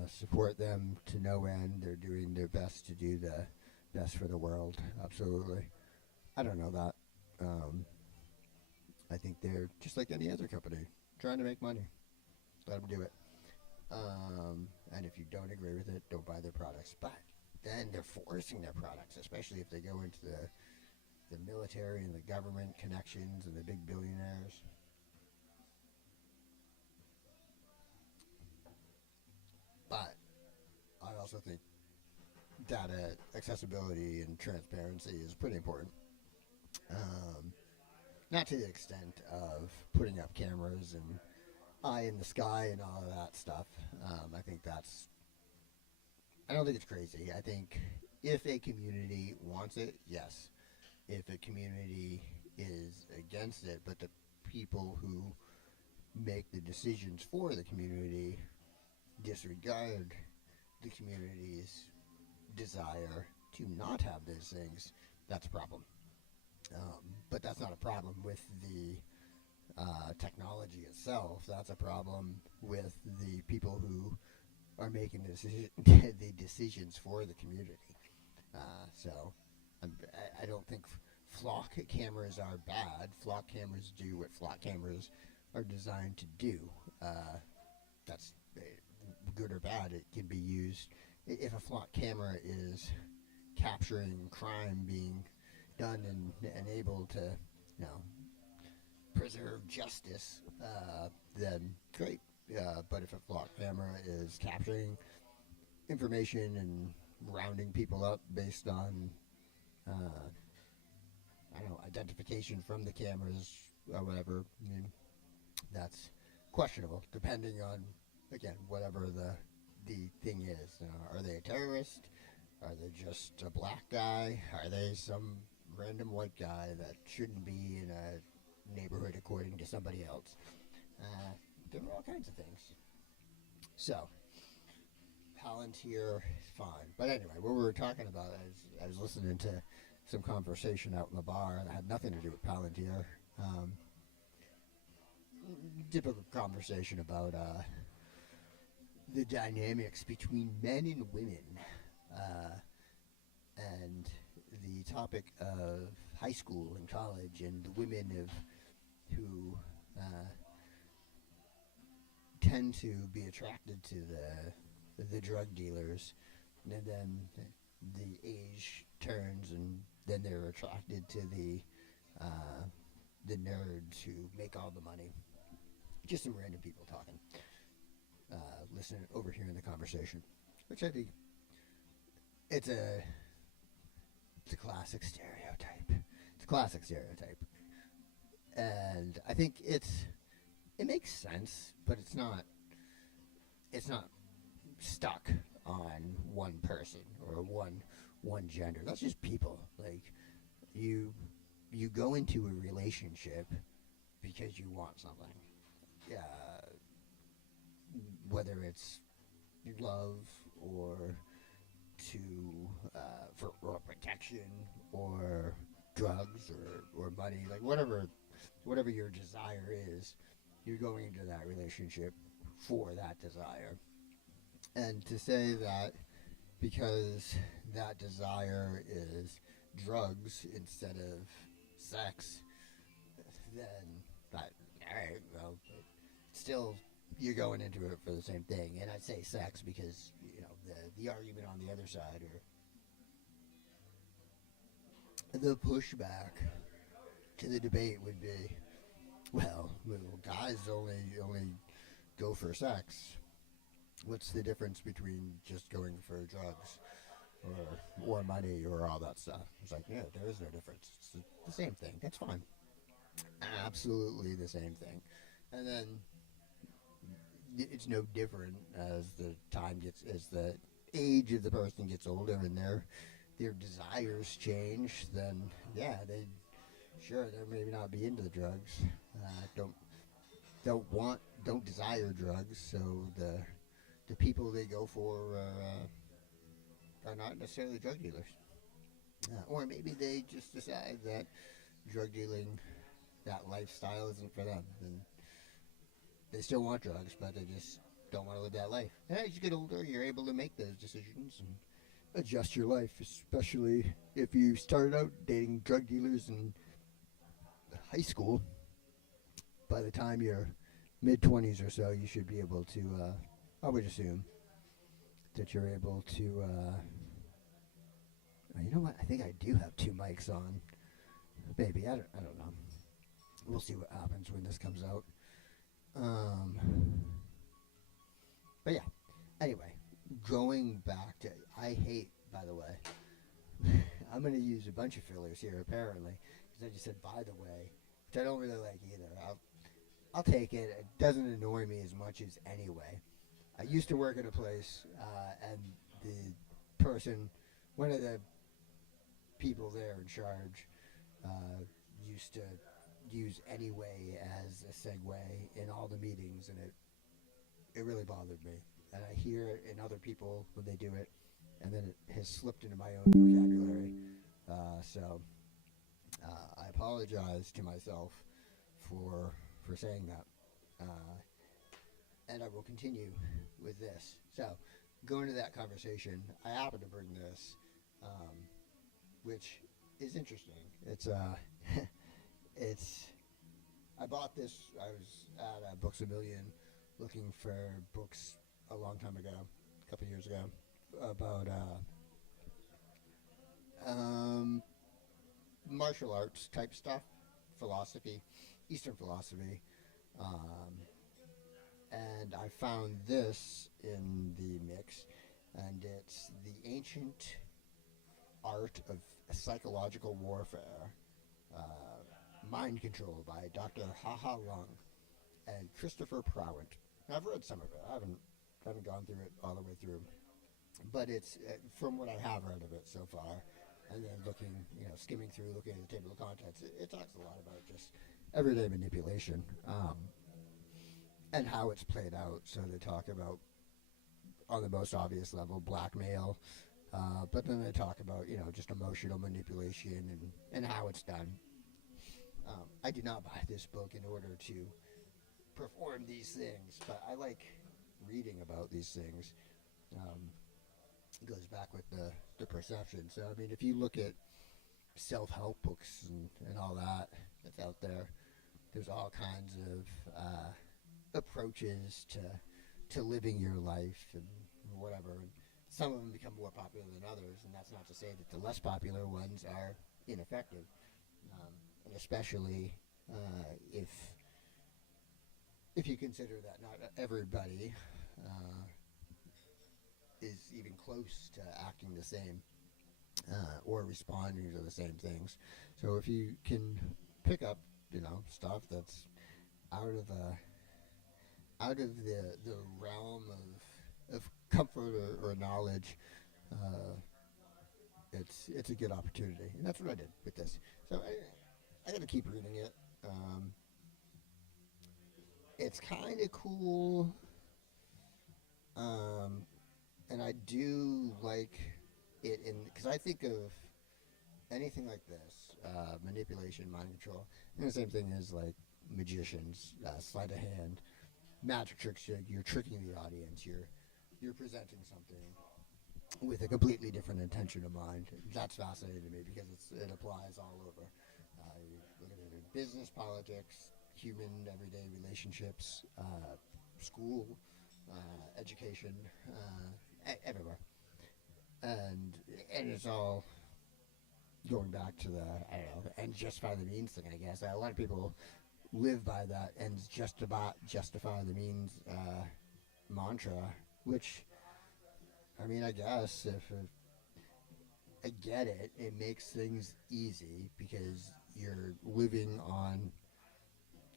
Support them to no end. They're doing their best to do the best for the world. Absolutely. I don't know that. I think they're just like any other company, trying to make money. Let them do it. And if you don't agree with it, don't buy their products. But then they're forcing their products, especially if they go into the military and the government connections and the big billionaires. But I also think data accessibility and transparency is pretty important. Not to the extent of putting up cameras and eye in the sky and all of that stuff. I don't think it's crazy. I think if a community wants it, yes. If a community is against it, but the people who make the decisions for the community disregard the community's desire to not have those things, that's a problem. But that's not a problem with the technology itself. That's a problem with the people who are making the decisions for the community. So I don't think flock cameras are bad. Flock cameras do what flock cameras are designed to do. That's good or bad. It can be used if a flock camera is capturing crime being done and able to, preserve justice, then great. But if a flock camera is capturing information and rounding people up based on, identification from the cameras or whatever, that's questionable, depending on, again, whatever the thing is. Are they a terrorist? Are they just a black guy? Are they some random white guy that shouldn't be in a neighborhood according to somebody else? There are all kinds of things. So, Palantir is fine. But anyway, what we were talking about, I was listening to some conversation out in the bar that had nothing to do with Palantir. Typical conversation about the dynamics between men and women. And the topic of high school and college and the women who tend to be attracted to the drug dealers, and then the age turns, and then they're attracted to the nerds who make all the money. Just some random people talking, listening, overhearing the conversation, which I think it's a classic stereotype. It's a classic stereotype, and I think it makes sense, but it's not stuck on one person or one gender. That's just people. Like you go into a relationship because you want something. Whether it's love or for protection or drugs or money, like whatever your desire is, you're going into that relationship for that desire. And to say that because that desire is drugs instead of sex, then alright, well, still you're going into it for the same thing. And I'd say sex because, the argument on the other side, or the pushback to the debate would be, well, guys only go for sex. What's the difference between just going for drugs or money or all that stuff? It's like, yeah, there is no difference. It's the same thing. That's fine. Absolutely the same thing. And then it's no different as the age of the person gets older and their desires change. Then yeah, they maybe not be into the drugs. Don't desire drugs. So the people they go for are not necessarily drug dealers. Or maybe they just decide that drug dealing, that lifestyle isn't for them. And they still want drugs, but they just don't want to live that life. And as you get older, you're able to make those decisions and adjust your life, especially if you started out dating drug dealers in high school. By the time you're mid-20s or so, you should be able to, I would assume, that you're able to, you know what, I think I do have 2 mics on. Maybe, I don't know. We'll see what happens when this comes out. But yeah, anyway, going back to, I hate, by the way, I'm going to use a bunch of fillers here, apparently, because I just said, by the way, which I don't really like either. I'll take it. It doesn't annoy me as much as anyway. I used to work at a place, and the person, one of the people there in charge, used to use anyway as a segue in all the meetings, and it really bothered me. And I hear it in other people when they do it, and then it has slipped into my own vocabulary. So I apologize to myself for saying that. And I will continue with this. So, going to that conversation, I happen to bring this, which is interesting. It's I bought this. I was at Books A Million looking for books a long time ago, a couple years ago, about martial arts type stuff, philosophy, Eastern philosophy. And I found this in the mix, and it's The Ancient Art of Psychological Warfare, Mind Control by Dr. Ha Lung and Christopher Prowant. Now, I've read some of it. I haven't gone through it all the way through, but it's from what I have read of it so far, and then skimming through, looking at the table of contents, it talks a lot about just everyday manipulation. And how it's played out. So they talk about, on the most obvious level, blackmail, but then they talk about, just emotional manipulation and how it's done. I did not buy this book in order to perform these things, but I like reading about these things. It goes back with the perception. So, I mean, if you look at self-help books and all that's out there, there's all kinds of approaches to living your life and whatever. And some of them become more popular than others, and that's not to say that the less popular ones are ineffective. And especially if you consider that not everybody is even close to acting the same or responding to the same things. So if you can pick up, stuff that's out of the realm of comfort or knowledge, it's a good opportunity, and that's what I did with this. So I got to keep reading it. It's kind of cool, and I do like it because I think of anything like this, manipulation, mind control, and the same thing as like magicians, sleight of hand, magic tricks. You're tricking the audience. You're presenting something with a completely different intention of mind. That's fascinating to me because it applies all over. You look at it in business, politics, human everyday relationships, school, education, everywhere. And it's all going back to the ends justify the means thing, I guess. A lot of people live by that ends justify the means mantra, which, I mean, I guess if I get it, it makes things easy because you're living on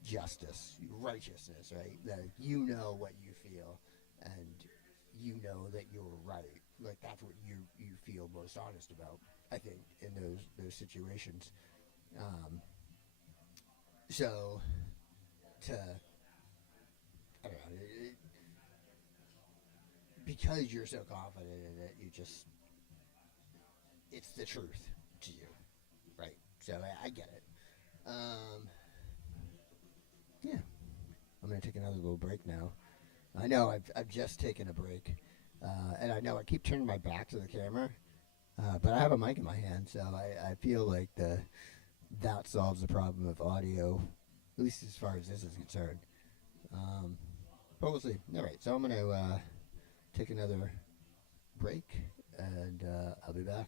justice, righteousness, right? That you know what you feel, and you know that you're right. Like that's what you feel most honest about. I think in those situations. So to I don't know, because you're so confident in it, it's the truth to you, right? So I get it. Yeah, I'm gonna take another little break now. I know I've just taken a break, and I know I keep turning my back to the camera, but I have a mic in my hand, so I feel like that solves the problem of audio, at least as far as this is concerned. But we'll see. All right, so I'm gonna take another break, and I'll be back.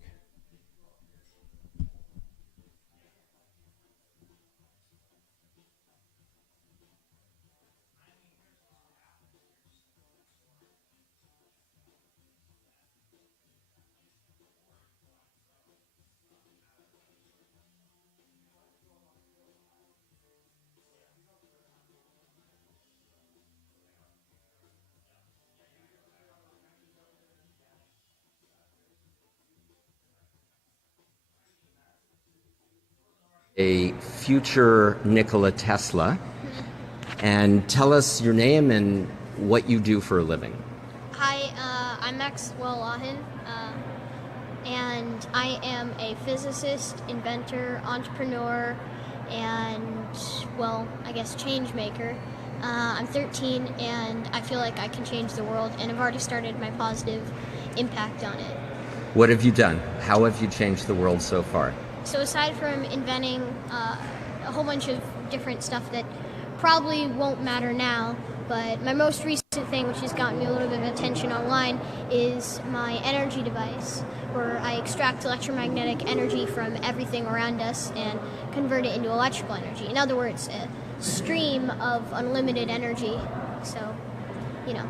A future Nikola Tesla, and tell us your name and what you do for a living. Hi, I'm Maxwell Lahin, and I am a physicist, inventor, entrepreneur, and, well, I guess change maker. I'm 13, and I feel like I can change the world, and I've already started my positive impact on it. What have you done? How have you changed the world so far? So aside from inventing a whole bunch of different stuff that probably won't matter now, but my most recent thing, which has gotten me a little bit of attention online, is my energy device, where I extract electromagnetic energy from everything around us and convert it into electrical energy. In other words, a stream of unlimited energy. So, you know.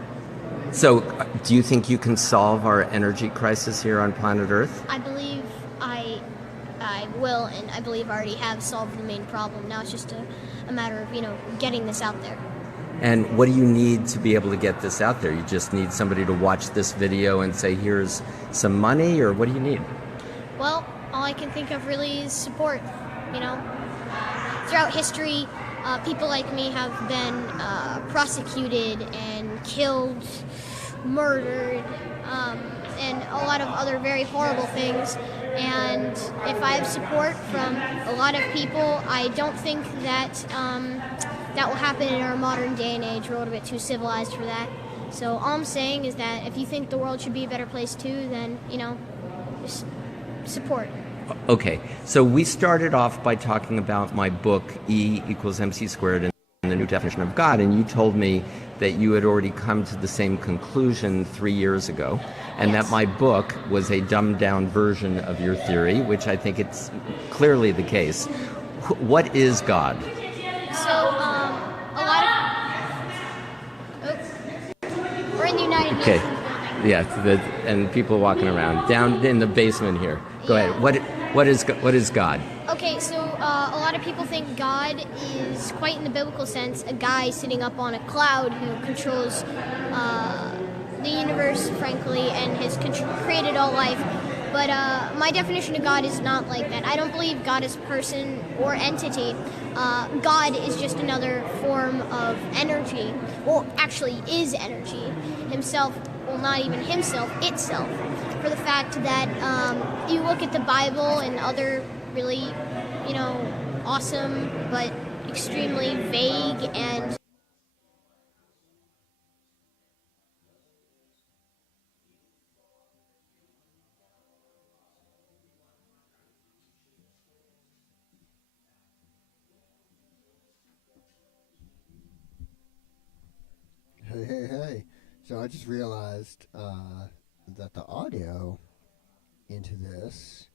So, do you think you can solve our energy crisis here on planet Earth? I believe I will, and I believe I already have solved the main problem. Now it's just a matter of, getting this out there. And what do you need to be able to get this out there? You just need somebody to watch this video and say, here's some money, or what do you need? Well, all I can think of really is support, Throughout history, people like me have been prosecuted and killed, murdered, and a lot of other very horrible things. And if I have support from a lot of people, I don't think that that will happen in our modern day and age. We're a little bit too civilized for that. So all I'm saying is that if you think the world should be a better place too, then, just support. Okay, so we started off by talking about my book, E equals MC squared, and the new definition of God, and you told me that you had already come to the same conclusion 3 years ago, and that my book was a dumbed-down version of your theory, which I think it's clearly the case. What is God? So, a lot of... we're in the United Nations building. Yeah, and people walking around. Down in the basement here. Go ahead. What is God? Okay, so a lot of people think God is, quite in the biblical sense, a guy sitting up on a cloud who controls the universe, frankly, and has created all life. But my definition of God is not like that. I don't believe God is a person or entity. God is just another form of energy, or actually is energy. Himself, well, not even himself, itself. For the fact that you look at the Bible and other really, awesome but extremely vague and Hey. So I just realized that the audio into this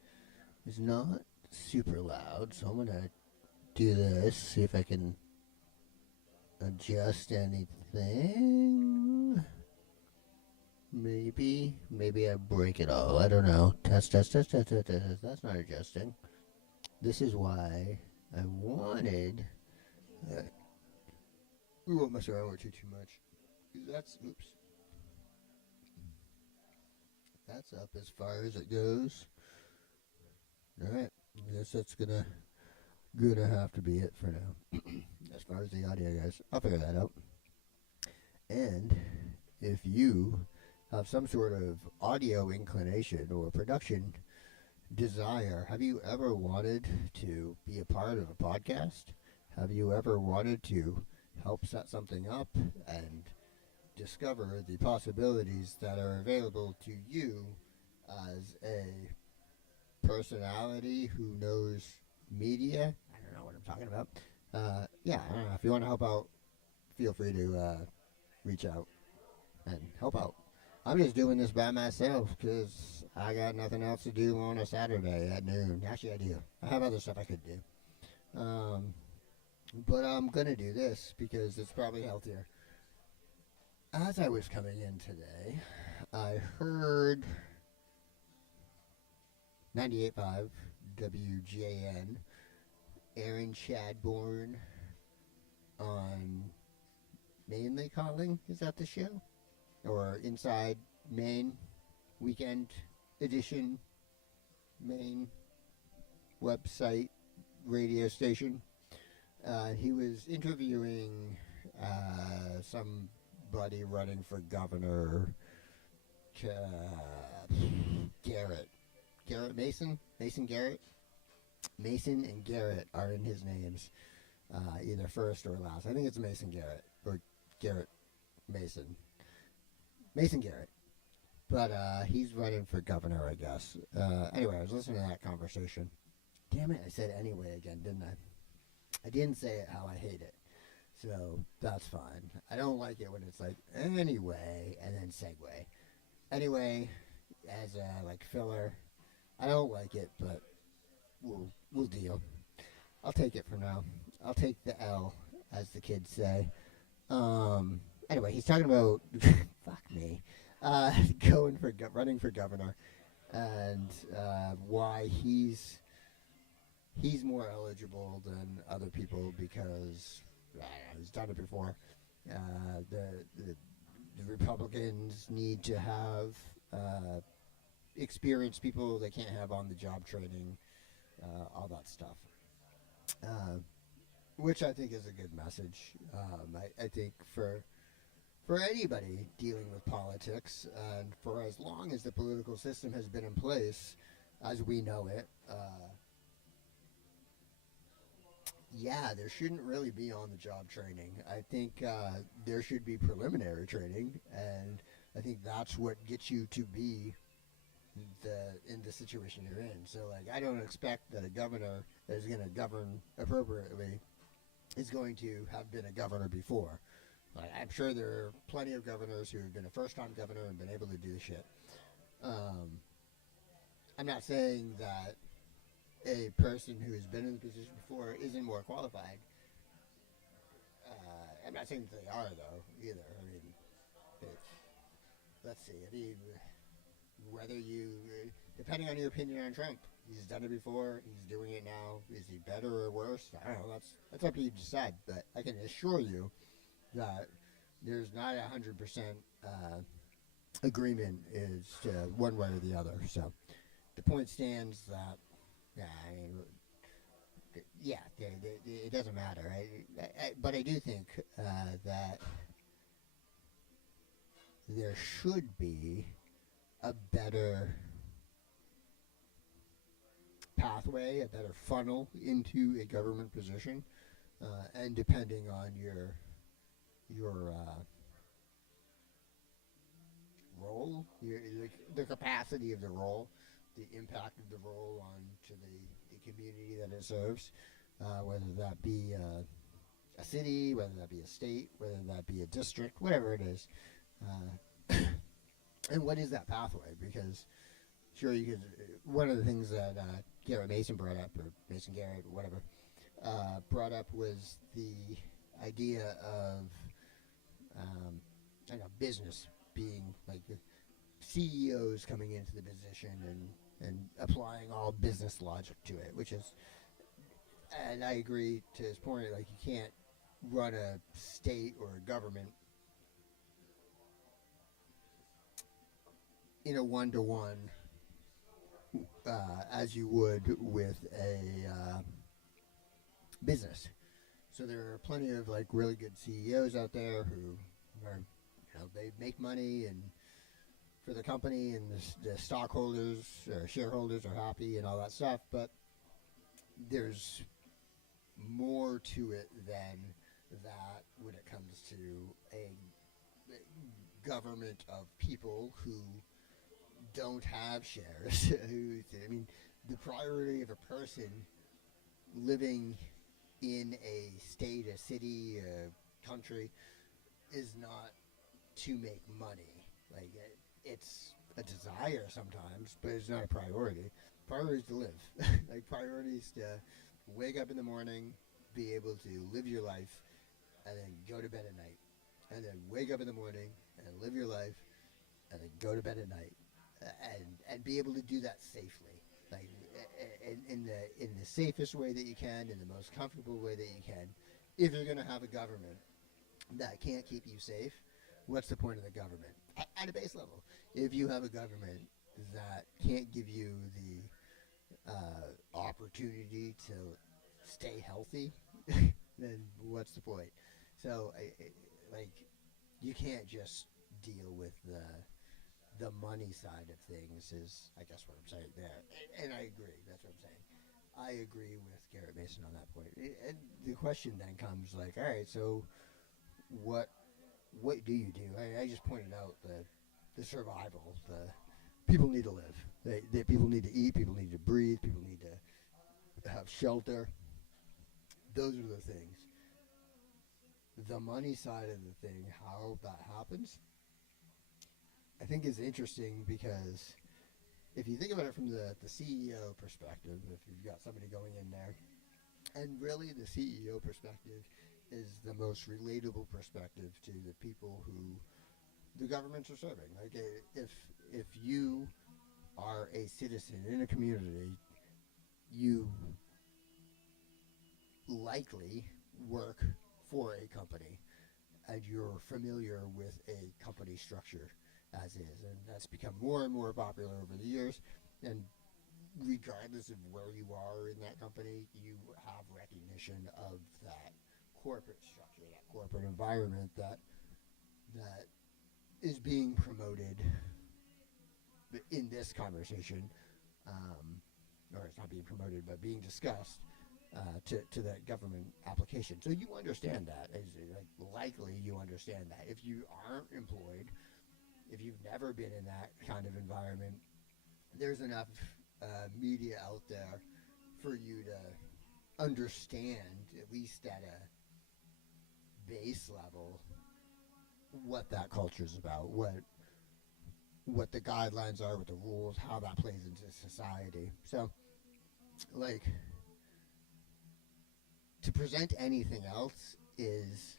is not super loud, so I'm going to do this, see if I can adjust anything. Maybe I break it all. I don't know. Test. That's not adjusting. This is why I wanted... We won't mess around with it too much. That's, oops. That's up as far as it goes. Alright, I guess that's gonna have to be it for now. As far as the audio goes, I'll figure that out. And if you have some sort of audio inclination or production desire, have you ever wanted to be a part of a podcast? Have you ever wanted to help set something up and discover the possibilities that are available to you as a personality who knows media? I don't know what I'm talking about. Yeah, I don't know. If you want to help out, feel free to reach out and help out. I'm just doing this by myself because I got nothing else to do on a Saturday at noon. Actually, I do. I have other stuff I could do. But I'm going to do this because it's probably healthier. As I was coming in today, I heard 98.5 WJN, Aaron Chadbourne on Mainly Calling. Is that the show? Or Inside Maine, Weekend Edition, Maine website, radio station. He was interviewing somebody running for governor, Garrett Mason? Mason Garrett? Mason and Garrett are in his names, either first or last. I think it's Mason Garrett, or Garrett Mason. Mason Garrett. But he's running for governor, I guess. Anyway, I was listening to that conversation. Damn it, I said anyway again, didn't I? I didn't say it how I hate it. So, that's fine. I don't like it when it's like, anyway, and then segue. Anyway, as a, like, filler. I don't like it, but we'll deal. I'll take it for now. I'll take the L, as the kids say. Anyway, he's talking about, fuck me, running for governor, and why he's more eligible than other people because he's done it before. The Republicans need to have experienced people they can't have on the job training, all that stuff. Which I think is a good message. I think for anybody dealing with politics, and for as long as the political system has been in place, as we know it, yeah, there shouldn't really be on-the-job training. I think there should be preliminary training, and I think that's what gets you to be in the situation you're in. So, like, I don't expect that a governor that is going to govern appropriately is going to have been a governor before. Like, I'm sure there are plenty of governors who have been a first-time governor and been able to do the shit. I'm not saying that a person who has been in the position before isn't more qualified. I'm not saying that they are, though, either. I mean, let's see. I mean, whether you, depending on your opinion on Trump, he's done it before, he's doing it now. Is he better or worse? I don't know. That's up to you to decide. But I can assure you that there's not 100% agreement as to one way or the other. So the point stands that, it doesn't matter. But I do think that there should be a better pathway, a better funnel into a government position, and depending on your role, the capacity of the role, the impact of the role on to the community that it serves, whether that be a city, whether that be a state, whether that be a district, whatever it is. And what is that pathway? Because sure, you could. One of the things that Garrett Mason brought up, or Mason Garrett, whatever, brought up was the idea of business being like the CEOs coming into the position and applying all business logic to it, which is, and I agree to his point. Like, you can't run a state or a government in a one-to-one as you would with a business. So there are plenty of like really good CEOs out there who are, they make money and for the company, and the stockholders or shareholders are happy and all that stuff. But there's more to it than that when it comes to a government of people who don't have shares. I mean, the priority of a person living in a state, a city, a country is not to make money. Like, it's a desire sometimes, but it's not a priority. Priority is to live. Like, priority is to wake up in the morning, be able to live your life, and then go to bed at night. And then wake up in the morning and live your life, and then go to bed at night. And be able to do that safely. Like, in the safest way that you can, in the most comfortable way that you can. If you're going to have a government that can't keep you safe, what's the point of the government? At a base level. If you have a government that can't give you the opportunity to stay healthy, then what's the point? So, like, you can't just deal with the money side of things is, I guess, what I'm saying there. And I agree. That's what I'm saying. I agree with Garrett Mason on that point. And the question then comes like, all right, so what do you do? I just pointed out the survival. The people need to live. They people need to eat. People need to breathe. People need to have shelter. Those are the things. The money side of the thing, how that happens, I think is interesting because if you think about it from the CEO perspective, if you've got somebody going in there, and really the CEO perspective is the most relatable perspective to the people who the governments are serving. Like, if you are a citizen in a community, you likely work for a company, and you're familiar with a company structure as is, and that's become more and more popular over the years. And regardless of where you are in that company, you have recognition of that corporate structure, that corporate environment that is being promoted in this conversation, or it's not being promoted, but being discussed to that government application. So you understand that. Likely you understand that. If you aren't employed, if you've never been in that kind of environment, there's enough media out there for you to understand, at least at a base level, what that culture is about, what the guidelines are, what the rules, how that plays into society. So, like, to present anything else is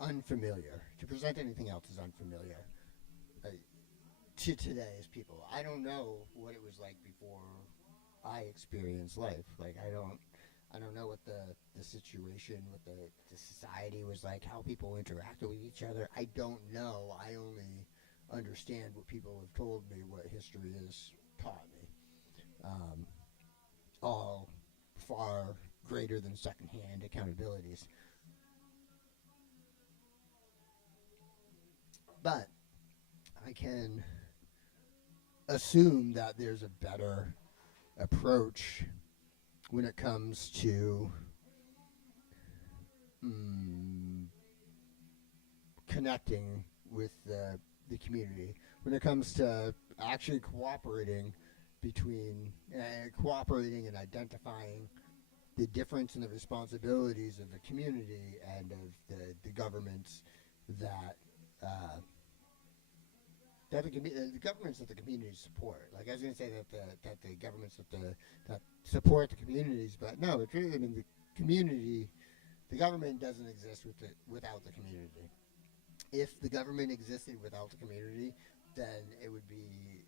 unfamiliar. To present anything else is unfamiliar to today's people. I don't know what it was like before I experienced life. Like, I don't know what the situation, what the society was like, how people interacted with each other. I don't know. I only understand what people have told me, what history has taught me. All far greater than secondhand accountabilities. But I can assume that there's a better approach when it comes to connecting with the community, when it comes to actually cooperating and identifying the difference in the responsibilities of the community and of the governments that the governments that the communities support. Like, I was going to say that the governments that support the communities, but no, it's really, I mean, the government doesn't exist without the community. If the government existed without the community, then it would be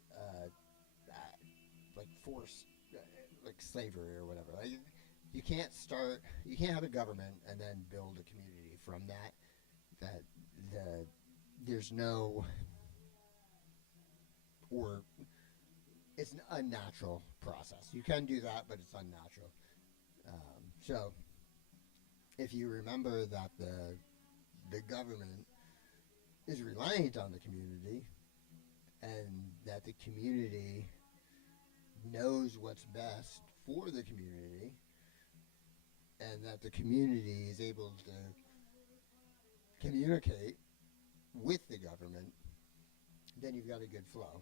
forced like slavery or whatever. Like, you can't have a government and then build a community from that. There's no, or it's an unnatural process. You can do that, but it's unnatural. So if you remember that the government is reliant on the community, and that the community knows what's best for the community, and that the community is able to communicate with the government, then you've got a good flow.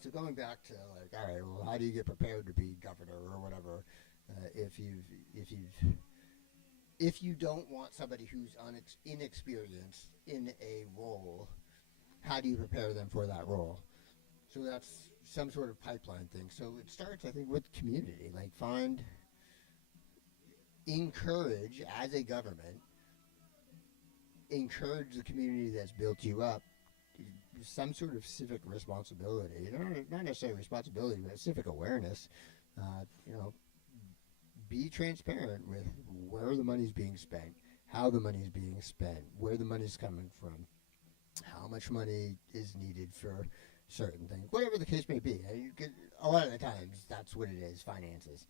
So going back to like, all right, well, how do you get prepared to be governor or whatever? If you don't want somebody who's inexperienced in a role, how do you prepare them for that role? So that's some sort of pipeline thing. So it starts, I think, with community. Like, encourage, as a government, encourage the community that's built you up some sort of civic responsibility. Not necessarily responsibility, but civic awareness. Be transparent with where the money's being spent, how the money's being spent, where the money's coming from, how much money is needed for certain things, whatever the case may be. A lot of the times, that's what it is, finances.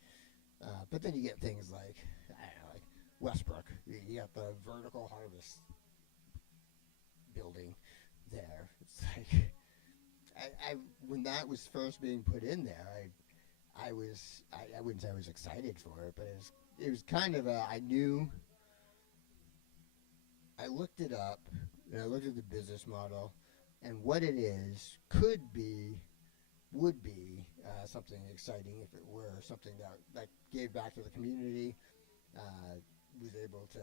But then you get things like, I don't know, like Westbrook. You got the vertical harvest building there. It's like, when that was first being put in there, I wouldn't say I was excited for it, but it was kind of I looked it up, and I looked at the business model, and what it is would be something exciting if it were something that gave back to the community, was able to,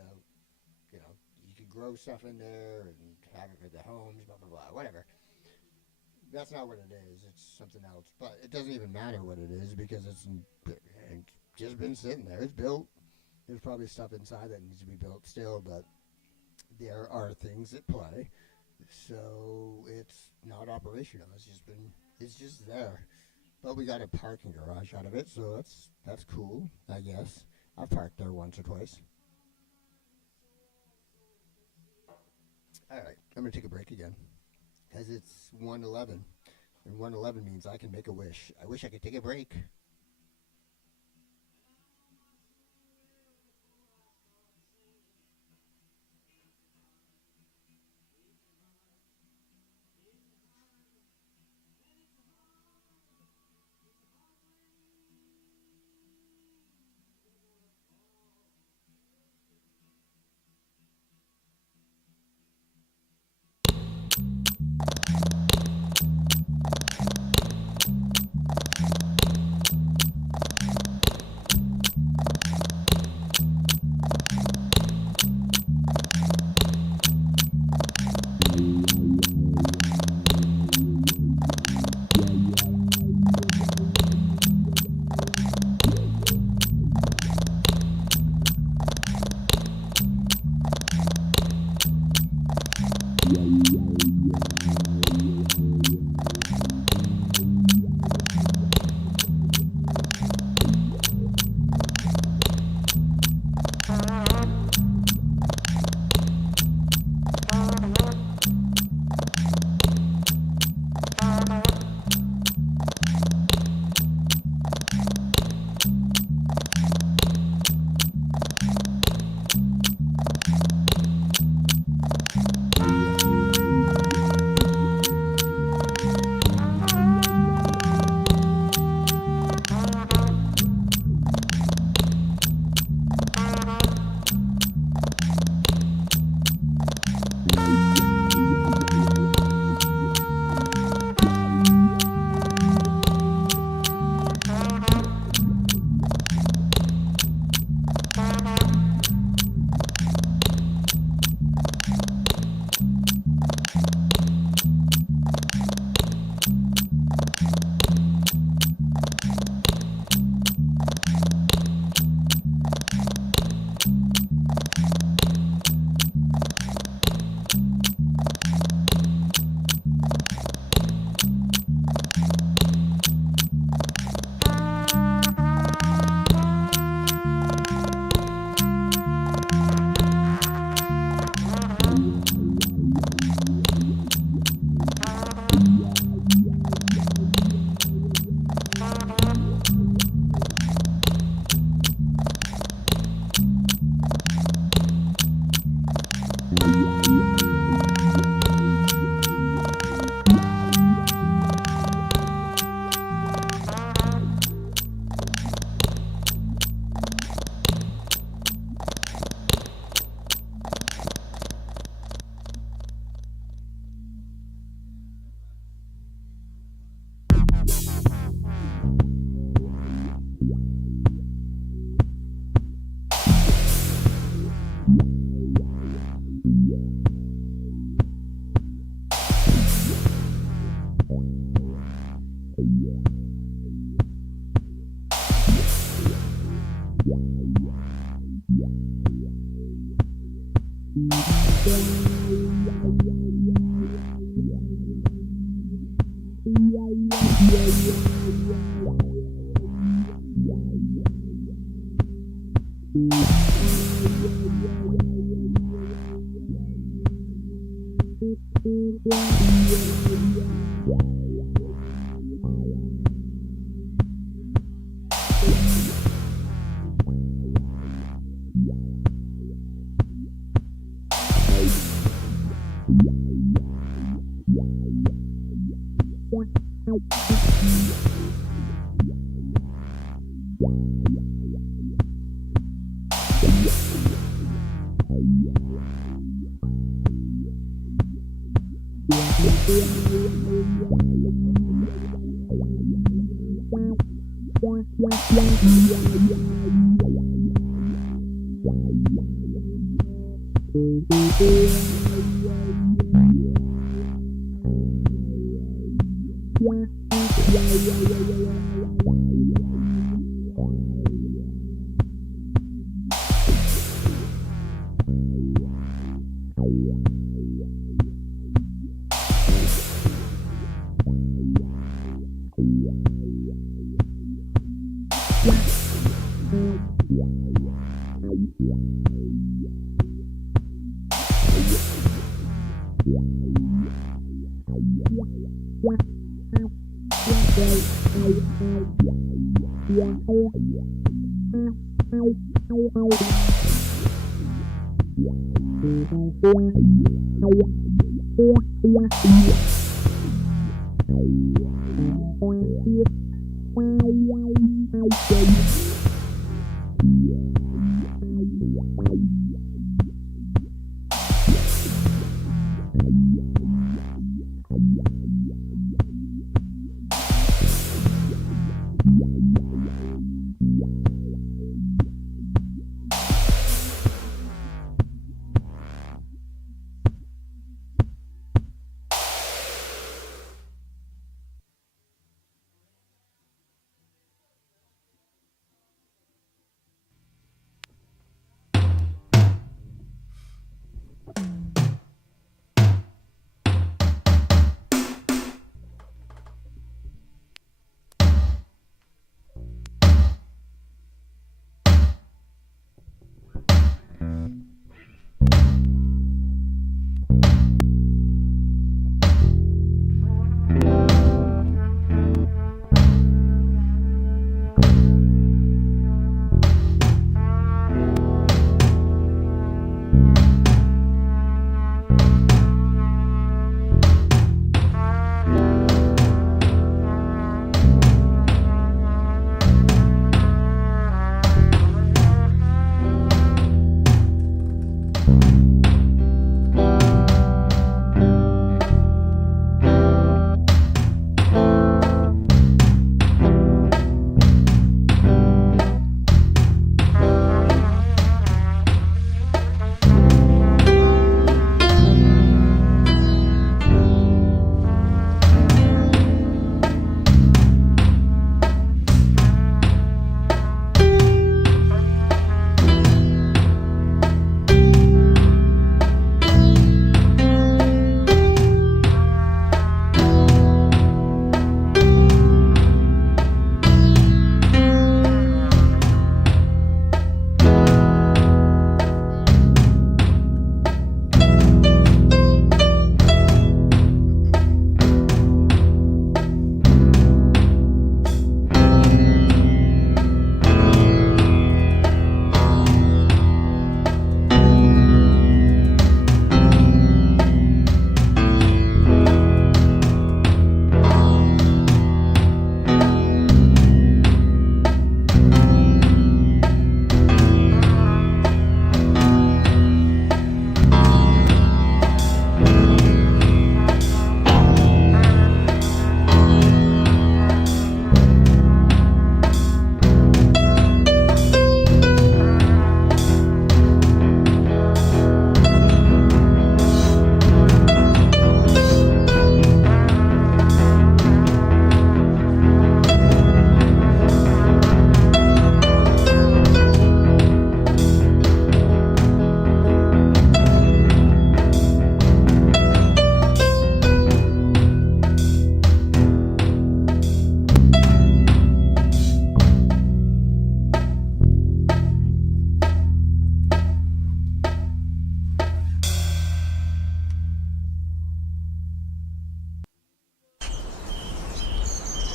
you could grow stuff in there and have it for the homes, blah, blah, blah, whatever. That's not what it is. It's something else. But it doesn't even matter what it is because it's just been sitting there. It's built. There's probably stuff inside that needs to be built still, but there are things at play. So it's not operational. It's just there. But we got a parking garage out of it, so that's cool, I guess. I've parked there once or twice. All right, I'm going to take a break again. Because it's 1:11, and 1:11 means I can make a wish. I wish I could take a break.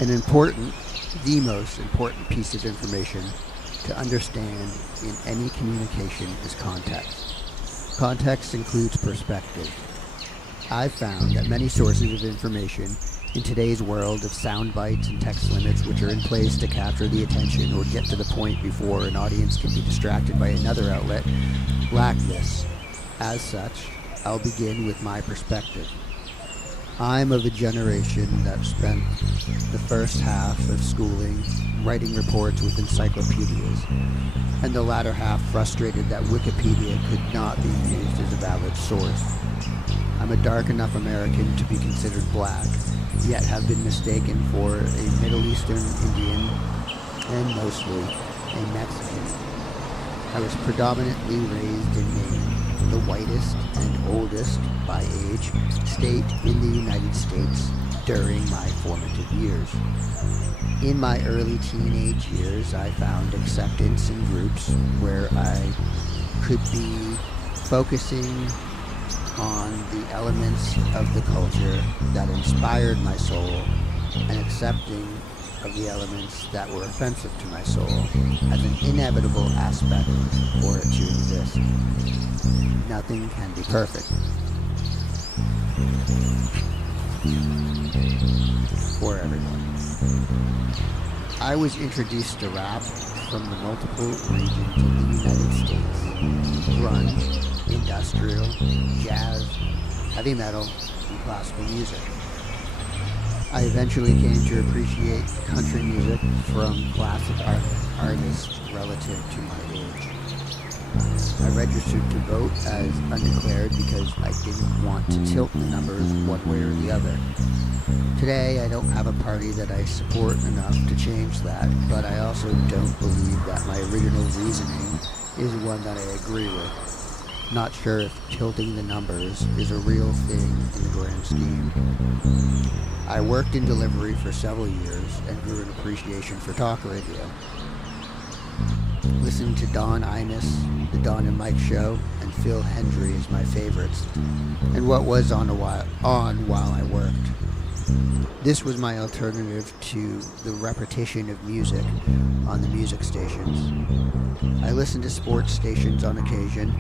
The most important piece of information to understand in any communication is context. Context includes perspective. I've found that many sources of information in today's world of sound bites and text limits, which are in place to capture the attention or get to the point before an audience can be distracted by another outlet, lack this. As such, I'll begin with my perspective. I'm of a generation that spent the first half of schooling writing reports with encyclopedias, and the latter half frustrated that Wikipedia could not be used as a valid source. I'm a dark enough American to be considered black, yet have been mistaken for a Middle Eastern Indian and mostly a Mexican. I was predominantly raised in Maine, the whitest and oldest by age state in the United States during my formative years. In my early teenage years, I found acceptance in groups where I could be focusing on the elements of the culture that inspired my soul and accepting of the elements that were offensive to my soul as an inevitable aspect for it to exist. Nothing can be perfect. For everyone. I was introduced to rap from the multiple regions of the United States. Grunge, industrial, jazz, heavy metal, and classical music. I eventually came to appreciate country music from classic artists relative to my age. I registered to vote as undeclared because I didn't want to tilt the numbers one way or the other. Today, I don't have a party that I support enough to change that, but I also don't believe that my original reasoning is one that I agree with. Not sure if tilting the numbers is a real thing in the grand scheme. I worked in delivery for several years and grew an appreciation for talk radio. Listened to Don Imus, The Don and Mike Show, and Phil Hendry as my favorites, and what was on while I worked. This was my alternative to the repetition of music on the music stations. I listen to sports stations on occasion,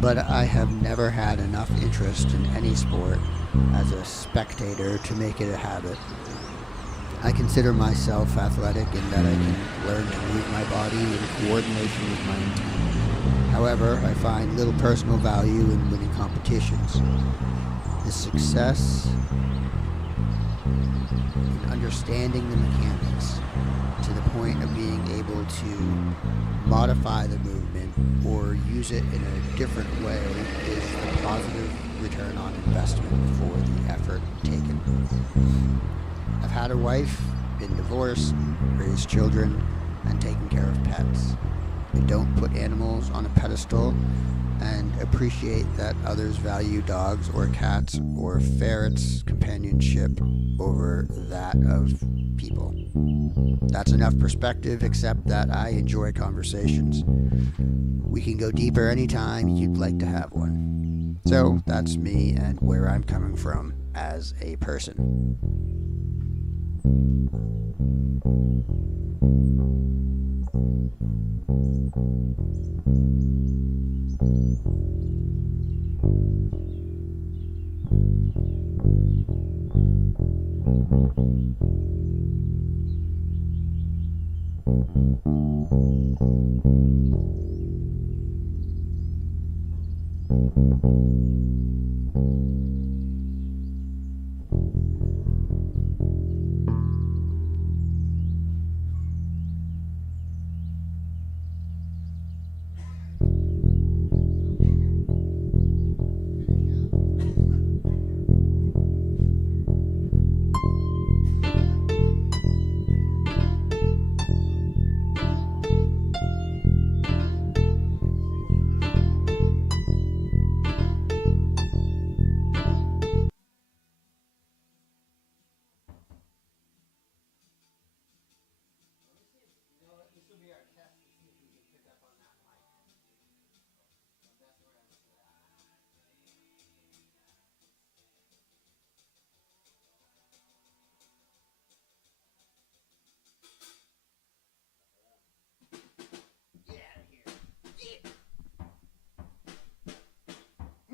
but I have never had enough interest in any sport as a spectator to make it a habit. I consider myself athletic in that I can learn to move my body in coordination with my intent. However, I find little personal value in winning competitions. The success in understanding the mechanics to the point of being able to modify the movement or use it in a different way is the positive return on investment for the effort taken. I've had a wife, been divorced, raised children, and taken care of pets. I don't put animals on a pedestal and appreciate that others value dogs or cats or ferrets' companionship over that of people. That's enough perspective, except that I enjoy conversations. We can go deeper anytime you'd like to have one. So that's me and where I'm coming from as a person.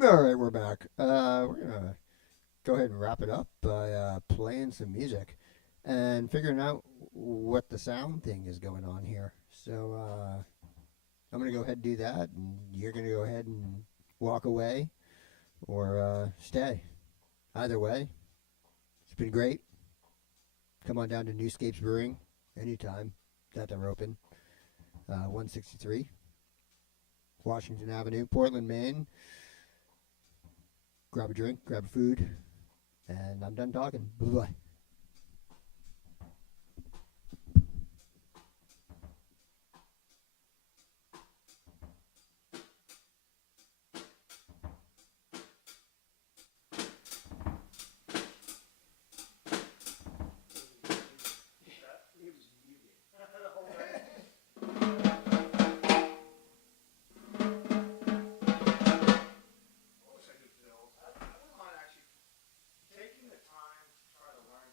All right, we're back. We're gonna go ahead and wrap it up by playing some music and figuring out what the sound thing is going on here. So I'm gonna go ahead and do that, and you're gonna go ahead and walk away or stay. Either way, it's been great. Come on down to Newscapes Brewing anytime that they're open. 163 Washington Avenue, Portland, Maine. Grab a drink, grab a food, and I'm done talking. Bye-bye. Taking the time to try to learn